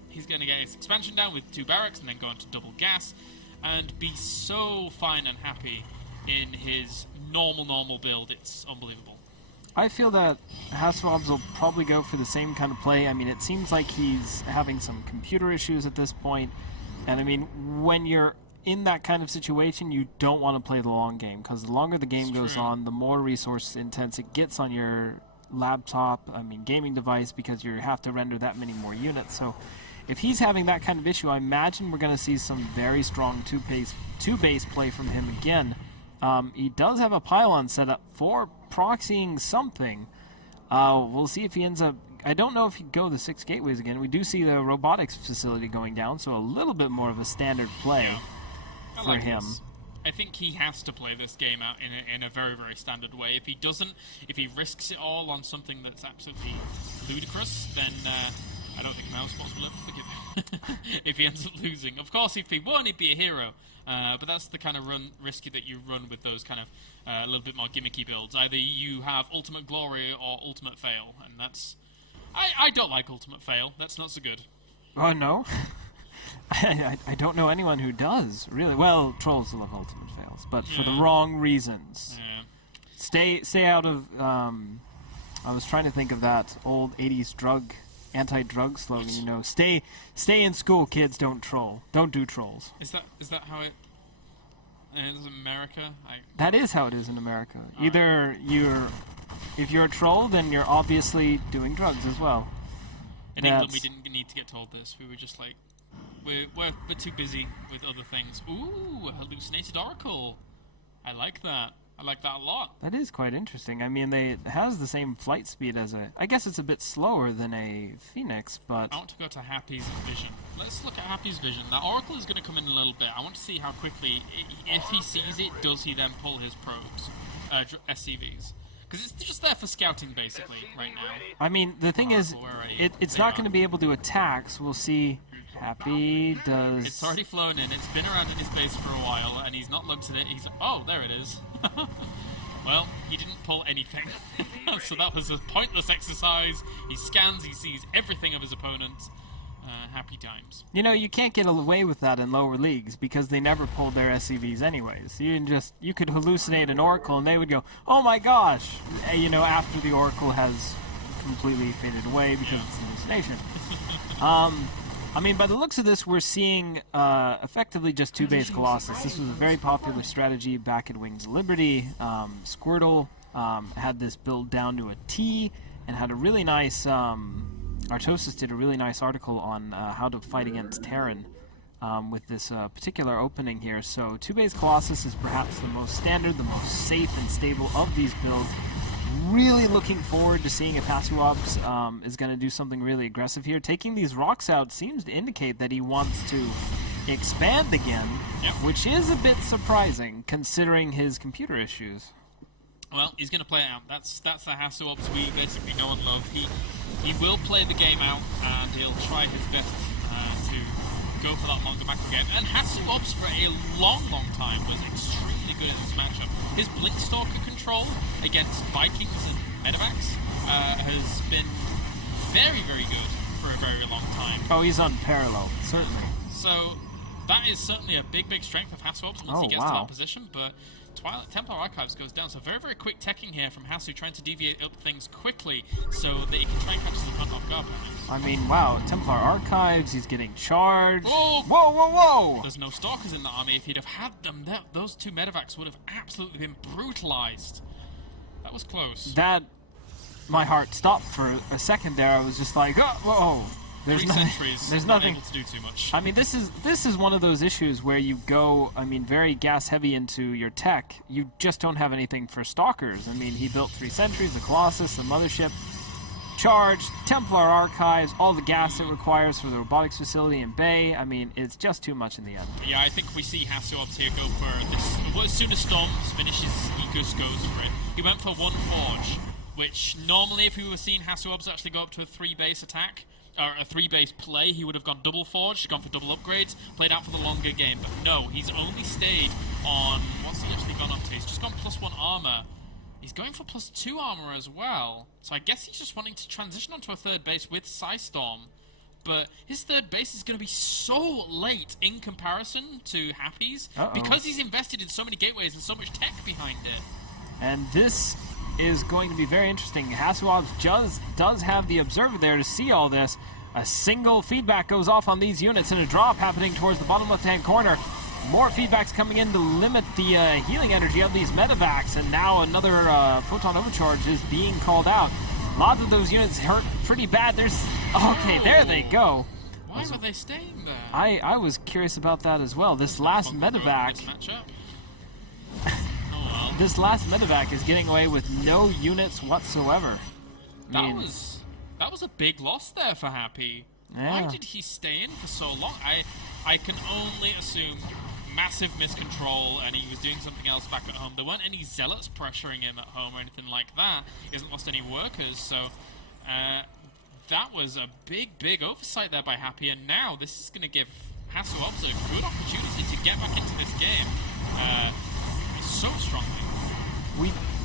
he's gonna get his expansion down with 2 barracks and then go into double gas, and be so fine and happy in his normal build. It's unbelievable. I feel that Hasuobs will probably go for the same kind of play. I mean, it seems like he's having some computer issues at this point. And I mean, when you're in that kind of situation, you don't want to play the long game, because the longer the game goes on, the more resource intense it gets on your laptop, gaming device, because you have to render that many more units. So if he's having that kind of issue, I imagine we're going to see some very strong two-base play from him again. He does have a pylon set up for proxying something. We'll see if he ends up... I don't know if he'd go the 6 gateways again. We do see the robotics facility going down, so a little bit more of a standard play for him. This. I think he has to play this game out in a very, very standard way. If he doesn't, if he risks it all on something that's absolutely ludicrous, then I don't think Mousesports will ever forgive him if he ends up losing. Of course, if he won, he'd be a hero. But that's the kind of risky that you run with those kind of a little bit more gimmicky builds. Either you have ultimate glory or ultimate fail, and that's... I don't like ultimate fail. That's not so good. Oh, no? I don't know anyone who does, really. Well, Trolls love ultimate fails, but for the wrong reasons. Yeah. Stay out of... I was trying to think of that old 80s anti-drug slogan, you know. Stay in school, kids, don't troll. Don't do trolls. Is that how it is in America? That is how it is in America. Either if you're a troll, then you're obviously doing drugs as well. In England, we didn't need to get told this. We were just like, we're too busy with other things. Ooh, hallucinated oracle. I like that. I like that a lot. That is quite interesting. I mean, it has the same flight speed as a... I guess it's a bit slower than a Phoenix, but... I want to go to Happy's vision. Let's look at Happy's vision. That oracle is going to come in a little bit. I want to see how quickly, if he sees it, does he then pull his probes, SCVs? Because it's just there for scouting, basically, right now. I mean, the thing is, it's not going to be able to attack, so we'll see... Happy does... It's already flown in. It's been around in his base for a while, and he's not looked at it. He's like, oh, there it is. Well, he didn't pull anything. So that was a pointless exercise. He scans, he sees everything of his opponent. Happy times. You know, you can't get away with that in lower leagues because they never pulled their SCVs anyways. You could hallucinate an Oracle and they would go, oh my gosh, you know, after the Oracle has completely faded away because it's an hallucination. I mean, by the looks of this, we're seeing effectively just two base Colossus. This was a very popular strategy back at Wings of Liberty. Squirtle had this build down to a T and had a really nice... Artosis did a really nice article on how to fight against Terran with this particular opening here. So two base Colossus is perhaps the most standard, the most safe and stable of these builds. Really looking forward to seeing if Hasuops is going to do something really aggressive here. Taking these rocks out seems to indicate that he wants to expand again, which is a bit surprising considering his computer issues. Well, he's going to play it out. That's the Hasuops we basically know and love. He will play the game out, and he'll try his best to go for that longer macro game. And Hasuops, for a long, long time, was extremely good at this matchup. His Blinkstalker control against Vikings and Medevacs has been very, very good for a very long time. Oh, he's unparalleled, certainly. So that is certainly a big, big strength of Hasuops once he gets to that position, but Templar Archives goes down, so very, very quick teching here from Hasu, trying to deviate up things quickly so that he can try and capture the front off guard. I mean, wow, Templar Archives, he's getting charged. Oh! Whoa, whoa, whoa! There's no Stalkers in the army. If he'd have had them, those two Medevacs would have absolutely been brutalized. That was close. My heart stopped for a second there. I was just like, oh, whoa. There's nothing able to do too much. I mean, this is one of those issues where you go, I mean, very gas heavy into your tech. You just don't have anything for stalkers. I mean, he built 3 sentries, the Colossus, the mothership, charged, Templar Archives, all the gas it requires for the robotics facility in Bay. I mean, it's just too much in the end. Yeah, I think we see Hasuops here go for this. Well, as soon as Storms finishes, he just goes for it. He went for 1 Forge, which normally if we were seeing Hasuops actually go up to a 3-base attack, or a 3-base play, he would have gone double forge, gone for double upgrades, played out for the longer game. But no, he's only stayed on... What's he actually gone up to? He's just gone +1 armor. He's going for +2 armor as well. So I guess he's just wanting to transition onto a 3rd base with Psystorm. But his 3rd base is going to be so late in comparison to Happy's because he's invested in so many gateways and so much tech behind it. And this is going to be very interesting. Hasuops does have the observer there to see all this. A single feedback goes off on these units and a drop happening towards the bottom left-hand corner. More feedbacks coming in to limit the healing energy of these medevacs, and now another photon overcharge is being called out. Lots of those units hurt pretty bad. Okay, there they go. Why were they staying there? I was curious about that as well. This last medevac... This last medevac is getting away with no units whatsoever. That was a big loss there for Happy. Yeah. Why did he stay in for so long? I can only assume massive miscontrol and he was doing something else back at home. There weren't any zealots pressuring him at home or anything like that. He hasn't lost any workers, so that was a big, big oversight there by Happy, and now this is going to give Hasuops a good opportunity to get back into this game so strongly.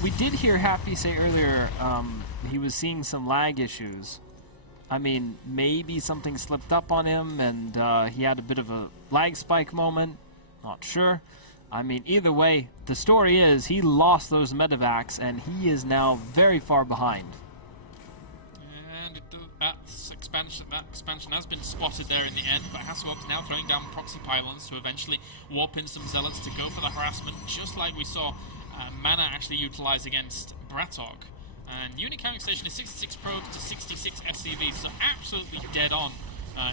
We did hear Happy say earlier he was seeing some lag issues. I mean, maybe something slipped up on him and he had a bit of a lag spike moment. Not sure. I mean, either way, the story is he lost those medevacs and he is now very far behind. And that expansion has been spotted there in the end, but Hasselhoff's now throwing down proxy pylons to eventually warp in some zealots to go for the harassment, just like we saw Mana actually utilize against Bratok. And unit counting station is 66 probes to 66 SCVs, so absolutely dead on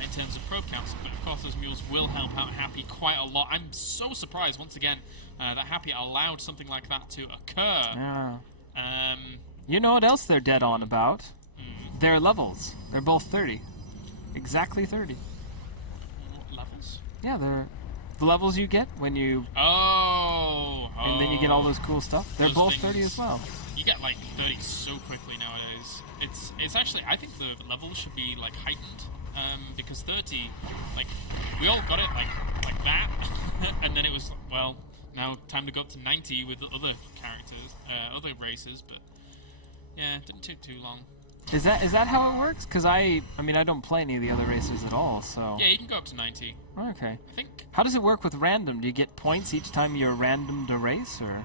in terms of probe counts. But of course, those mules will help out Happy quite a lot. I'm so surprised once again that Happy allowed something like that to occur. Yeah. You know what else they're dead on about? Their levels. They're both 30. Exactly 30. What levels? Yeah, they're the levels you get when you... And then you get all those cool stuff. They're both 30 as well. You get like 30 so quickly nowadays. It's actually, I think the levels should be like heightened, because 30, like, we all got it like that, and then it was, well, now time to go up to 90 with the other characters, other races, but yeah, it didn't take too long. Is that how it works? Because I mean, I don't play any of the other races at all, so... Yeah, you can go up to 90. Okay. I think... How does it work with random? Do you get points each time you're randomed a race, or...?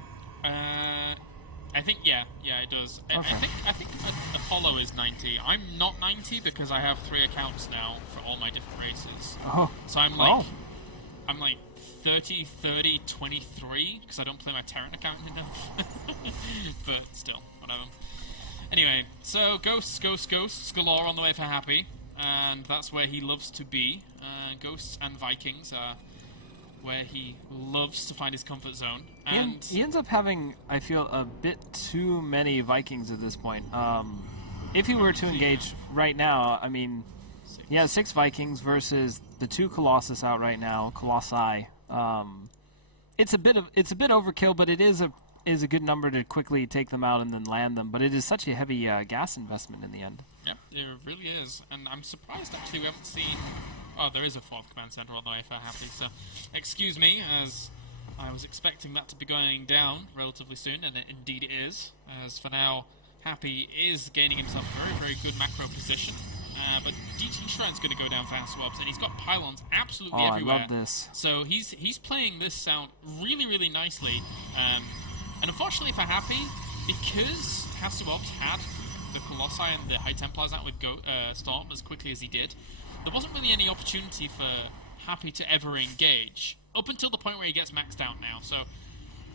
I think, yeah, it does. Okay. I think Apollo is 90. I'm not 90 because I have 3 accounts now for all my different races. Oh. So I'm like 30, 30, 23, because I don't play my Terran account enough. But still, whatever. Anyway, so ghosts galore on the way for Happy, and that's where he loves to be. Ghosts and Vikings are where he loves to find his comfort zone. And he ends up having, I feel, a bit too many Vikings at this point. If he were to engage right now, I mean, he has 6 Vikings versus the 2 Colossus out right now, Colossi. It's a bit overkill, but it is a good number to quickly take them out and then land them. But it is such a heavy gas investment in the end. Yep, it really is. And I'm surprised, actually, we haven't seen... Oh, there is a 4th command center on the way for Happy, so excuse me, as I was expecting that to be going down relatively soon, and it indeed is. As for now, Happy is gaining himself a very, very good macro position. But DT Shrine's going to go down for Hasselhoff, and he's got pylons absolutely everywhere. I love this. So he's playing this out really, really nicely. And unfortunately for Happy, because Hasselhoff had the Colossi and the High Templars out with Storm as quickly as he did, there wasn't really any opportunity for Happy to ever engage, up until the point where he gets maxed out now. So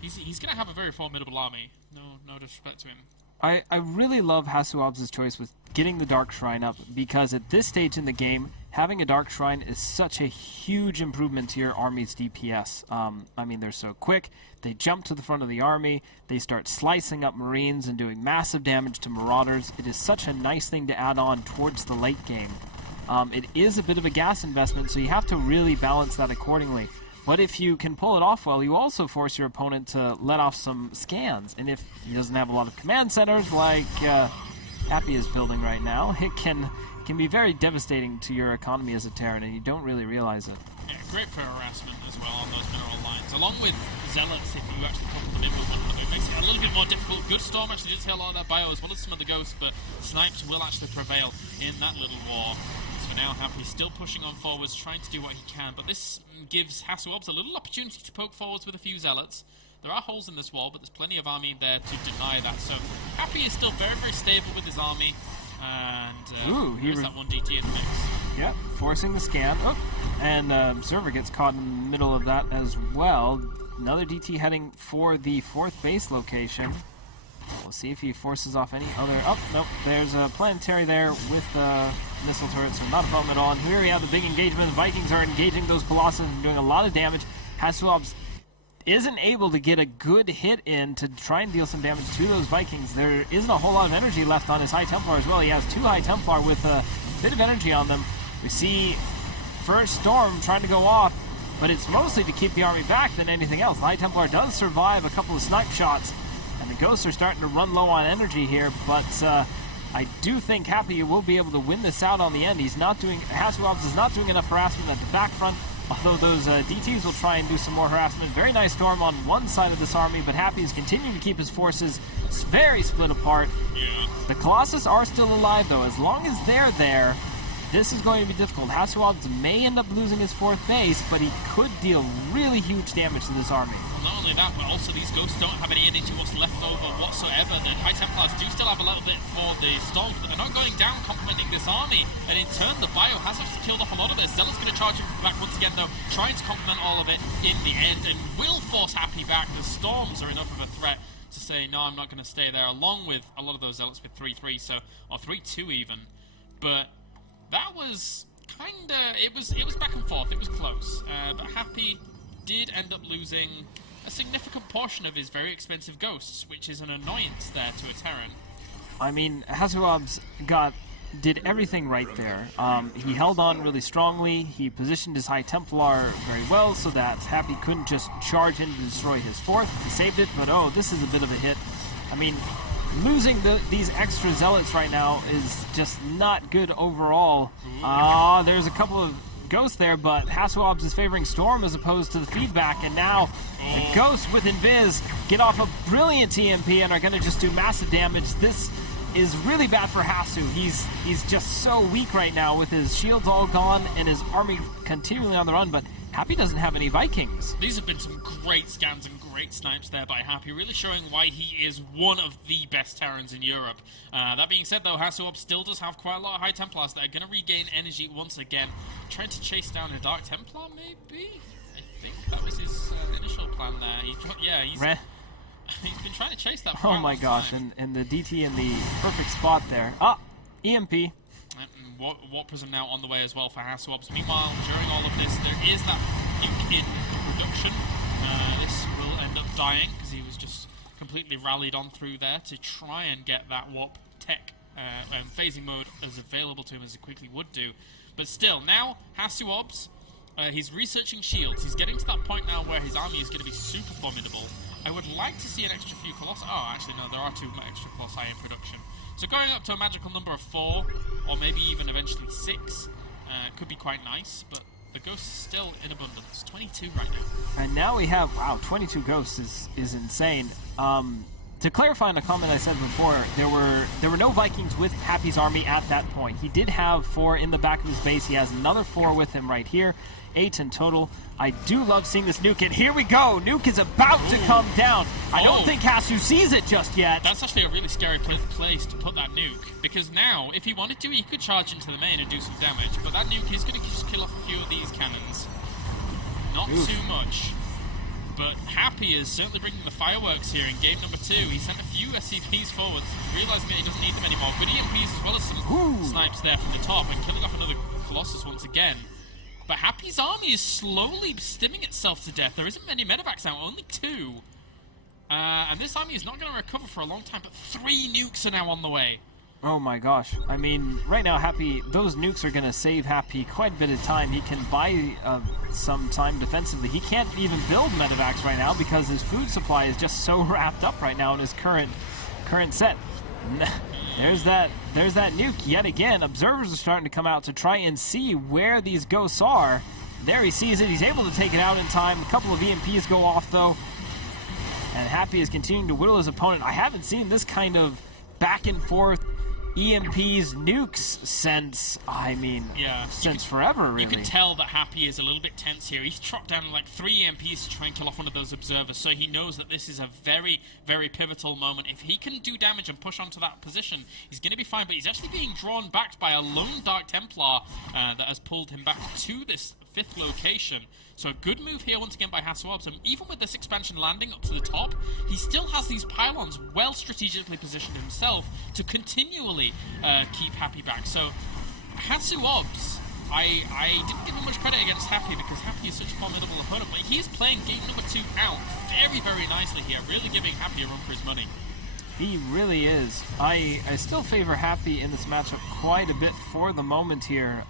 he's going to have a very formidable army. No disrespect to him. I really love Hasselhoff's choice with getting the Dark Shrine up, because at this stage in the game, having a Dark Shrine is such a huge improvement to your army's DPS. I mean, they're so quick, they jump to the front of the army, they start slicing up Marines and doing massive damage to Marauders. It is such a nice thing to add on towards the late game. It is a bit of a gas investment, so you have to really balance that accordingly. But if you can pull it off well, you also force your opponent to let off some scans. And if he doesn't have a lot of command centers like Happy is building right now, it can be very devastating to your economy as a Terran, and you don't really realize it. Yeah, great for harassment as well on those mineral lines. Along with Zealots, if you actually pop them in with one, it makes it a little bit more difficult. Good Storm actually did take a lot of that bio as well as some of the Ghosts, but Snipes will actually prevail in that little war. So now Happy still pushing on forwards, trying to do what he can, but this gives Hasselhoff a little opportunity to poke forwards with a few Zealots. There are holes in this wall, but there's plenty of army there to deny that. So Happy is still very, very stable with his army. And there's that one DT in the mix. Yep, forcing the scan. Oh, and Server gets caught in the middle of that as well. Another DT heading for the 4th base location. We'll see if he forces off any other... Oh, nope, there's a planetary there with missile turrets, so not a problem at all. And here we have the big engagement. Vikings are engaging those Colossus and doing a lot of damage. Hasselhoff isn't able to get a good hit in to try and deal some damage to those Vikings. There isn't a whole lot of energy left on his High Templar as well. He has 2 High Templar with a bit of energy on them. We see first Storm trying to go off, but it's mostly to keep the army back than anything else. The High Templar does survive a couple of snipe shots, and the Ghosts are starting to run low on energy here, but I do think Happy will be able to win this out on the end. Hasselhoff is not doing enough harassment at the back front, although those DTs will try and do some more harassment. Very nice Storm on one side of this army, but Happy is continuing to keep his forces very split apart. Yeah. The Colossus are still alive, though. As long as they're there, this is going to be difficult. Hasuobs may end up losing his 4th base, but he could deal really huge damage to this army. Well, not only that, but also these ghosts don't have any energy left over whatsoever. The High Templars do still have a little bit for the Storms, but they're not going down, complementing this army. And in turn, the Bio has actually killed off a lot of it. Zealot's going to charge him back once again, though, trying to complement all of it in the end, and will force Happy back. The Storms are enough of a threat to say, no, I'm not going to stay there, along with a lot of those Zealots with 3-3, so, or 3-2 even. But that was kind of, it was back and forth, it was close. But Happy did end up losing a significant portion of his very expensive ghosts, which is an annoyance there to a Terran. I mean, Hasuobs did everything right there. He held on really strongly. He positioned his High Templar very well so that Happy couldn't just charge in to destroy his 4th. He saved it, but oh, this is a bit of a hit. I mean, losing these extra Zealots right now is just not good overall. There's a couple of ghosts there, but Hasuobs is favoring Storm as opposed to the feedback, and now the ghosts with Invis get off a brilliant EMP and are going to just do massive damage. This is really bad for Hasu. He's just so weak right now with his shields all gone and his army continually on the run, but Happy doesn't have any Vikings. These have been some great scans and great snipes there by Happy, really showing why he is one of the best Terrans in Europe. That being said, though, Hasuobs still does have quite a lot of High Templars that are going to regain energy once again. Trying to chase down a Dark Templar, maybe? I think that was his initial plan there. He's been trying to chase that for Oh my gosh, and the DT in the perfect spot there. EMP. Warp Prism now on the way as well for Hasuobs. Meanwhile, during all of this, there is that nuke in production. This will end up dying because he was just completely rallied on through there to try and get that warp tech and phasing mode as available to him as he quickly would do. But still, now Hasuobs, he's researching shields. He's getting to that point now where his army is going to be super formidable. I would like to see an extra few Colossi. Oh, actually, no, there are 2 extra Colossi in production. So going up to a magical number of 4, or maybe even eventually 6, could be quite nice, but the ghosts are still in abundance. 22 right now. And now we have, wow, 22 ghosts is insane. To clarify on a comment I said before, there were no Vikings with Happy's army at that point. He did have 4 in the back of his base. He has another 4 with him right here. 8 in total. I do love seeing this nuke, and here we go! Nuke is about to come down. I don't think Hasu sees it just yet. That's actually a really scary place to put that nuke, because now, if he wanted to, he could charge into the main and do some damage, but that nuke is going to just kill off a few of these cannons. Not too much. But Happy is certainly bringing the fireworks here in game number 2. He sent a few SCPs forwards, realizing that he doesn't need them anymore. Good EMPs as well as some snipes there from the top, and killing off another Colossus once again. But Happy's army is slowly stimming itself to death. There isn't many medevacs now, only 2. And this army is not going to recover for a long time, but 3 nukes are now on the way. Oh my gosh. I mean, right now, Happy, those nukes are going to save Happy quite a bit of time. He can buy some time defensively. He can't even build medevacs right now because his food supply is just so wrapped up right now in his current set. There's that nuke yet again. Observers are starting to come out to try and see where these ghosts are. There he sees it. He's able to take it out in time. A couple of EMPs go off, though. And Happy is continuing to whittle his opponent. I haven't seen this kind of back and forth EMPs, nukes since forever, really. You can tell that Happy is a little bit tense here. He's chopped down like 3 EMPs to try and kill off one of those observers, so he knows that this is a very, very pivotal moment. If he can do damage and push onto that position, he's going to be fine, but he's actually being drawn back by a lone Dark Templar that has pulled him back to this 5th location. So a good move here once again by Hasuobs, and even with this expansion landing up to the top, he still has these pylons well strategically positioned himself to continually keep Happy back. So Hasuobs, I didn't give him much credit against Happy because Happy is such a formidable opponent, but he's playing game number 2 out very, very nicely here, really giving Happy a run for his money. He really is. I still favor Happy in this matchup quite a bit for the moment here.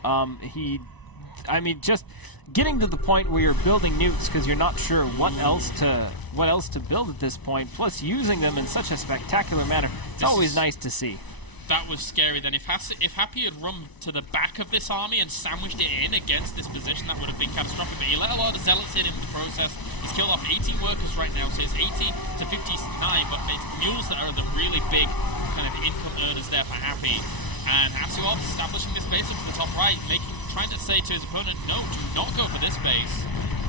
Just getting to the point where you're building nukes because you're not sure what else to build at this point, plus using them in such a spectacular manner. It's always nice to see. That was scary then. If Happy had run to the back of this army and sandwiched it in against this position, that would have been catastrophic. But he let a lot of Zealots in the process. He's killed off 18 workers right now, so it's 80 to 59, but it's mules that are the really big kind of income earners there for Happy. And Hasu establishing this base up to the top right, trying to say to his opponent, no, do not go for this base.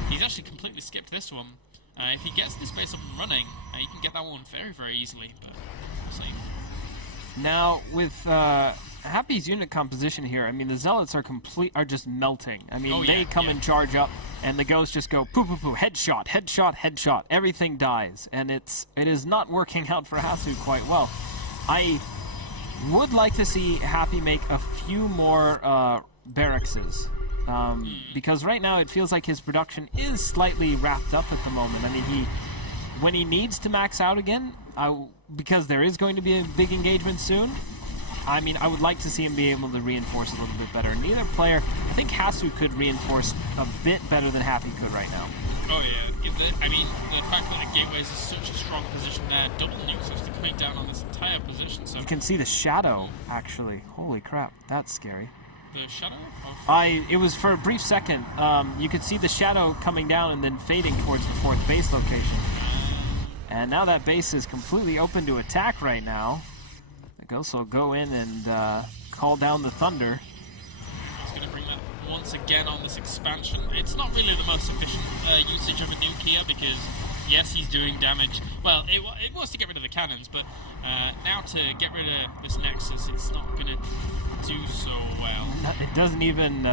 He's actually completely skipped this one. If he gets this base up and running, he can get that one very, very easily, but we'll see. Now, with Happy's unit composition here, I mean, the Zealots are just melting. I mean, they come and charge up, and the Ghosts just go poo poo poo, headshot, headshot, headshot. Everything dies, and it is not working out for Hasu quite well. I would like to see Happy make a few more barracks, because right now it feels like his production is slightly wrapped up at the moment. I mean, when he needs to max out again, because there is going to be a big engagement soon, I mean, I would like to see him be able to reinforce a little bit better. Neither player, I think Hasu could reinforce a bit better than Happy could right now. Oh yeah, I mean, the fact that the Gateways is such a strong position there, double nukes actually coming down on this entire position. So you can see the shadow, actually. Holy crap, that's scary. The shadow? It was for a brief second. You could see the shadow coming down and then fading towards the 4th base location. And now that base is completely open to attack right now. The Ghosts will go in and call down the Thunder. He's going to bring that once again on this expansion. It's not really the most efficient usage of a nuke here because, yes, he's doing damage. Well, it was to get rid of the cannons, but now to get rid of this Nexus, it's not going to do so well. It doesn't even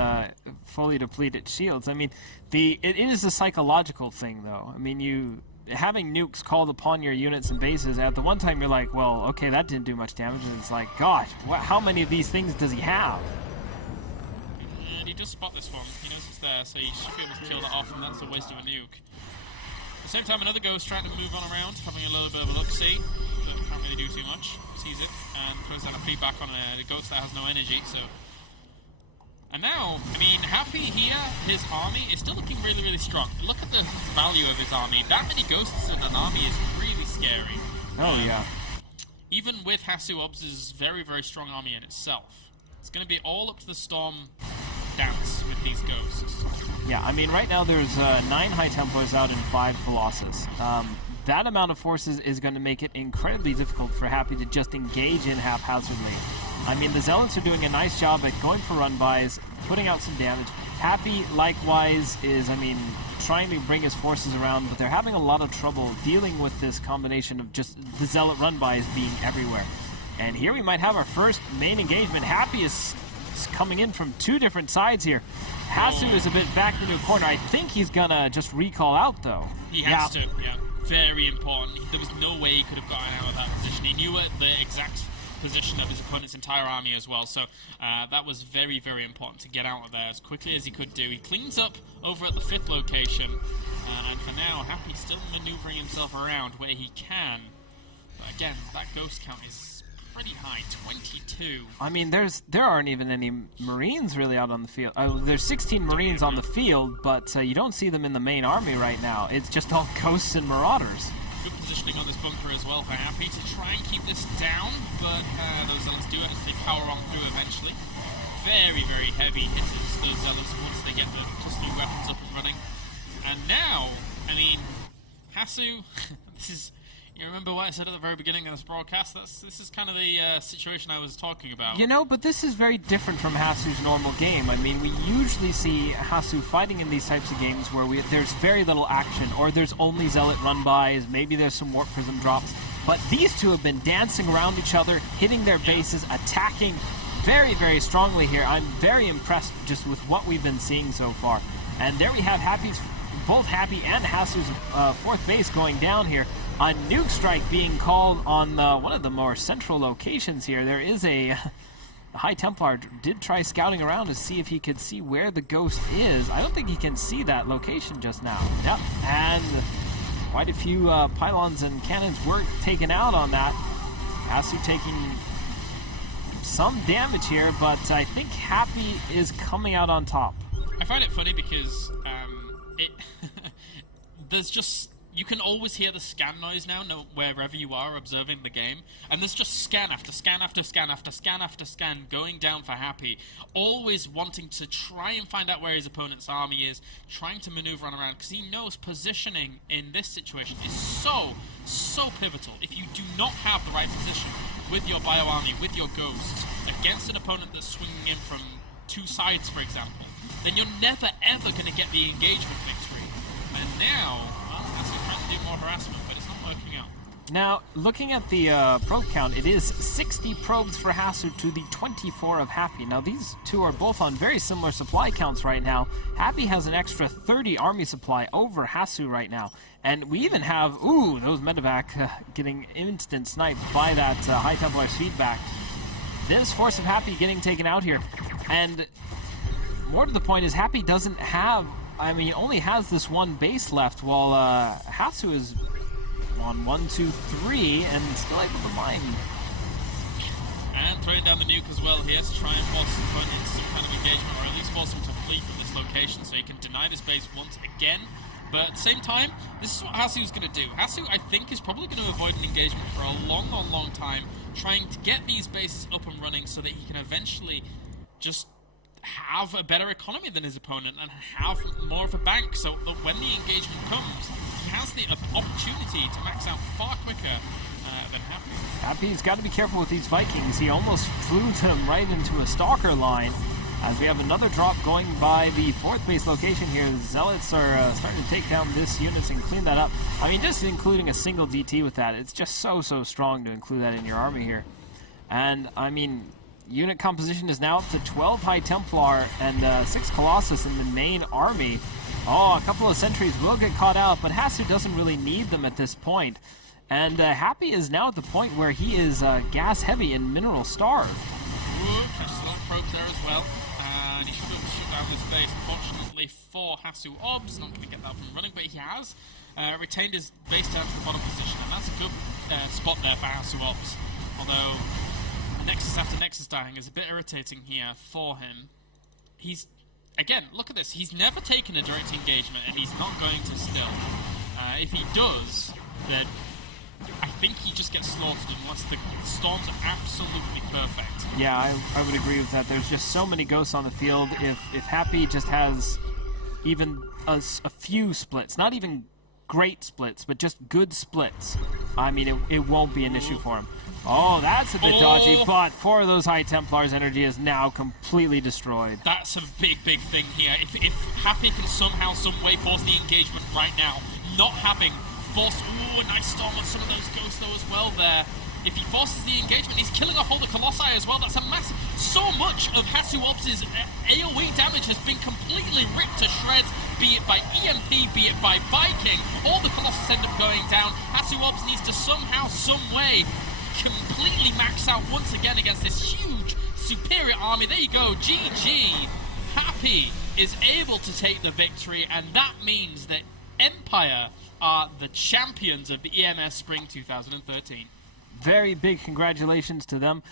fully deplete its shields. I mean, it is a psychological thing, though. I mean, having nukes called upon your units and bases, at the one time you're like, well, okay, that didn't do much damage, and it's like, gosh, how many of these things does he have? And he does spot this one. He knows it's there, so he should be able to kill that off, and that's a waste of a nuke. At the same time, another Ghost trying to move on around, having a little bit of a look-see, but can't really do too much. Sees it, and throws down a feedback on a Ghost that has no energy, so... And now, I mean, Happy here, his army is still looking really, really strong. Look at the value of his army. That many Ghosts in an army is really scary. Oh, yeah. Even with Hasu Obs' very, very strong army in itself, it's going to be all up to the Storm dance with these Ghosts. Yeah, I mean, right now there's 9 High Templars out and 5 Colossus. That amount of forces is going to make it incredibly difficult for Happy to just engage in haphazardly. I mean, the Zealots are doing a nice job at going for run-bys, putting out some damage. Happy, likewise, is, I mean, trying to bring his forces around, but they're having a lot of trouble dealing with this combination of just the Zealot run-bys being everywhere. And here we might have our first main engagement. Happy is coming in from 2 different sides here. Hasu is a bit back in the new corner. I think he's going to just recall out, though. He has to, yeah. Very important. There was no way he could have gotten out of that position. He knew the exact position of his opponent's entire army as well, so that was very, very important to get out of there as quickly as he could do. He cleans up over at the 5th location, and for now, Happy still maneuvering himself around where he can. But again, that Ghost count is pretty high, 22. I mean, there aren't even any Marines really out on the field. There's 16 Marines on the field, but you don't see them in the main army right now. It's just all Ghosts and Marauders. Good positioning on this bunker as well for Happy to try and keep this down, but those Zealots do it as they power on through eventually. Very, very heavy hitters, those Zealots, once they get the new weapons up and running. And now, I mean, Hasu, this is... You remember what I said at the very beginning of this broadcast? This is kind of the situation I was talking about. You know, but this is very different from Hasu's normal game. I mean, we usually see Hasu fighting in these types of games where there's very little action, or there's only Zealot run-bys, maybe there's some Warp Prism drops. But these two have been dancing around each other, hitting their bases, attacking very, very strongly here. I'm very impressed just with what we've been seeing so far. And there we have both Happy and Hasu's 4th base going down here. A nuke strike being called on one of the more central locations here. There is a High Templar did try scouting around to see if he could see where the Ghost is. I don't think he can see that location just now. Yep, and quite a few pylons and cannons were taken out on that. Hasu taking some damage here, but I think Happy is coming out on top. I find it funny because there's just You can always hear the scan noise now, wherever you are observing the game. And there's just scan after scan after scan after scan after scan going down for Happy. Always wanting to try and find out where his opponent's army is, trying to maneuver on around, because he knows positioning in this situation is so pivotal. If you do not have the right position with your bio army, with your ghosts, against an opponent that's swinging in from two sides, for example, then you're never ever going to get the engagement victory. And now, well, Hasu trying to do more harassment, but it's not working out. Now, looking at the probe count, it is 60 probes for Hasu to the 24 of Happy. Now, these two are both on very similar supply counts right now. Happy has an extra 30 army supply over Hasu right now. And we even have, those medevac getting instant sniped by that High Templar's feedback. This Force of Happy getting taken out here. And more to the point is Happy doesn't have, only has this one base left, while Hasu is on 1, 2, 3 and still able to mine. And throwing down the nuke as well here to try and force his opponent into some kind of engagement, or at least force him to flee from this location so he can deny this base once again. But at the same time, this is what Hasu's going to do. Hasu, I think, is probably going to avoid an engagement for a long time, trying to get these bases up and running so that he can eventually just have a better economy than his opponent and have more of a bank, so that when the engagement comes, he has the opportunity to max out far quicker than Happy. Happy's got to be careful with these Vikings. He almost flew them right into a stalker line. As we have another drop going by the 4th base location here, the Zealots are starting to take down this units and clean that up. Just including a single DT with that, it's just so strong to include that in your army here. And, unit composition is now up to 12 High Templar and 6 Colossus in the main army. A couple of sentries will get caught out, but Hasu doesn't really need them at this point. And Happy is now at the point where he is gas heavy and mineral starved. Catches a lot of probes there as well. And he should be able to shoot down his base. Unfortunately for Hasu Obs, not going to get that up and running, but he has retained his base down to the bottom position, and that's a good spot there for Hasu Obs. Although Nexus after Nexus dying is a bit irritating here for him. He's, again, look at this, he's never taken a direct engagement, and he's not going to still. If he does, then I think he just gets slaughtered unless the storms are absolutely perfect. Yeah, I would agree with that. There's just so many ghosts on the field. If Happy just has even a few splits, not even great splits, but just good splits, it won't be an issue for him. That's a bit dodgy, but 4 of those High Templars' energy is now completely destroyed. That's a big thing here. If Happy can somehow, some way force the engagement right now, not having forced... nice storm on some of those ghosts though as well there. If he forces the engagement, he's killing off all the Colossi as well. That's a massive... So much of Hasu Obs' AoE damage has been completely ripped to shreds, be it by EMP, be it by Viking. All the Colossus end up going down. Hasu Obs needs to somehow, some way, completely max out once again against this huge, superior army. There you go, GG. Happy is able to take the victory, and that means that Empire are the champions of the EMS Spring 2013. Very big congratulations to them.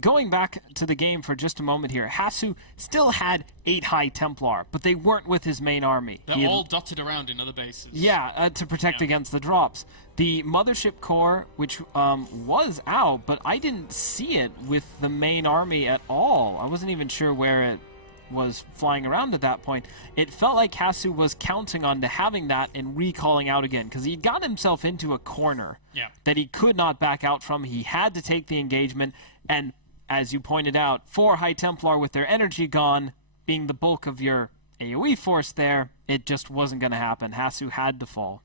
Going back to the game for just a moment here, Hasu still had 8 High Templar, but they weren't with his main army. They're all dotted around in other bases. Yeah, to protect against the drops. The Mothership Core, which was out, but I didn't see it with the main army at all. I wasn't even sure where it was flying around at that point. It felt like Hasu was counting on to having that and recalling out again, because he got himself into a corner that he could not back out from. He had to take the engagement, and as you pointed out, 4 High Templar with their energy gone, being the bulk of your AoE force there, it just wasn't going to happen. Hasu had to fall.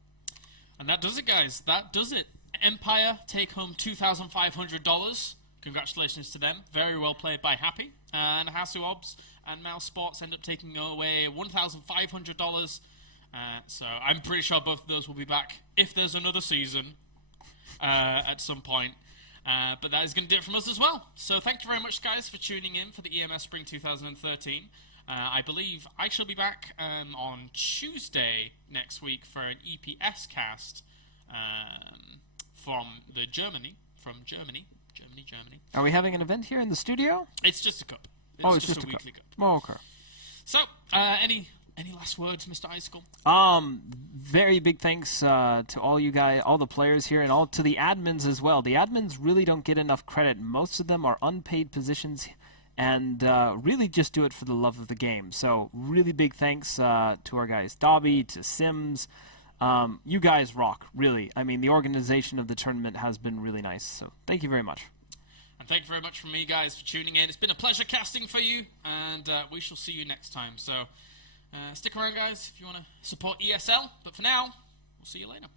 And that does it, guys. That does it. Empire take home $2,500. Congratulations to them. Very well played by Happy. And Hasu Obs and Mousesports end up taking away $1,500. So I'm pretty sure both of those will be back if there's another season at some point. But that is going to do it from us as well. So thank you very much, guys, for tuning in for the EMS Spring 2013. I believe I shall be back on Tuesday next week for an EPS cast from Germany. Are we having an event here in the studio? It's just a cup. It's just a cup. weekly cup. Oh, okay. So, any last last words, Mr. Icicle? Very big thanks to all you guys, all the players here, and all to the admins as well. The admins really don't get enough credit. Most of them are unpaid positions, and really just do it for the love of the game. So really big thanks to our guys, Dobby, to Sims. You guys rock, really. I mean, the organization of the tournament has been really nice. So thank you very much. And thank you very much from me, guys, for tuning in. It's been a pleasure casting for you, and we shall see you next time. So stick around, guys, if you want to support ESL. But for now, we'll see you later.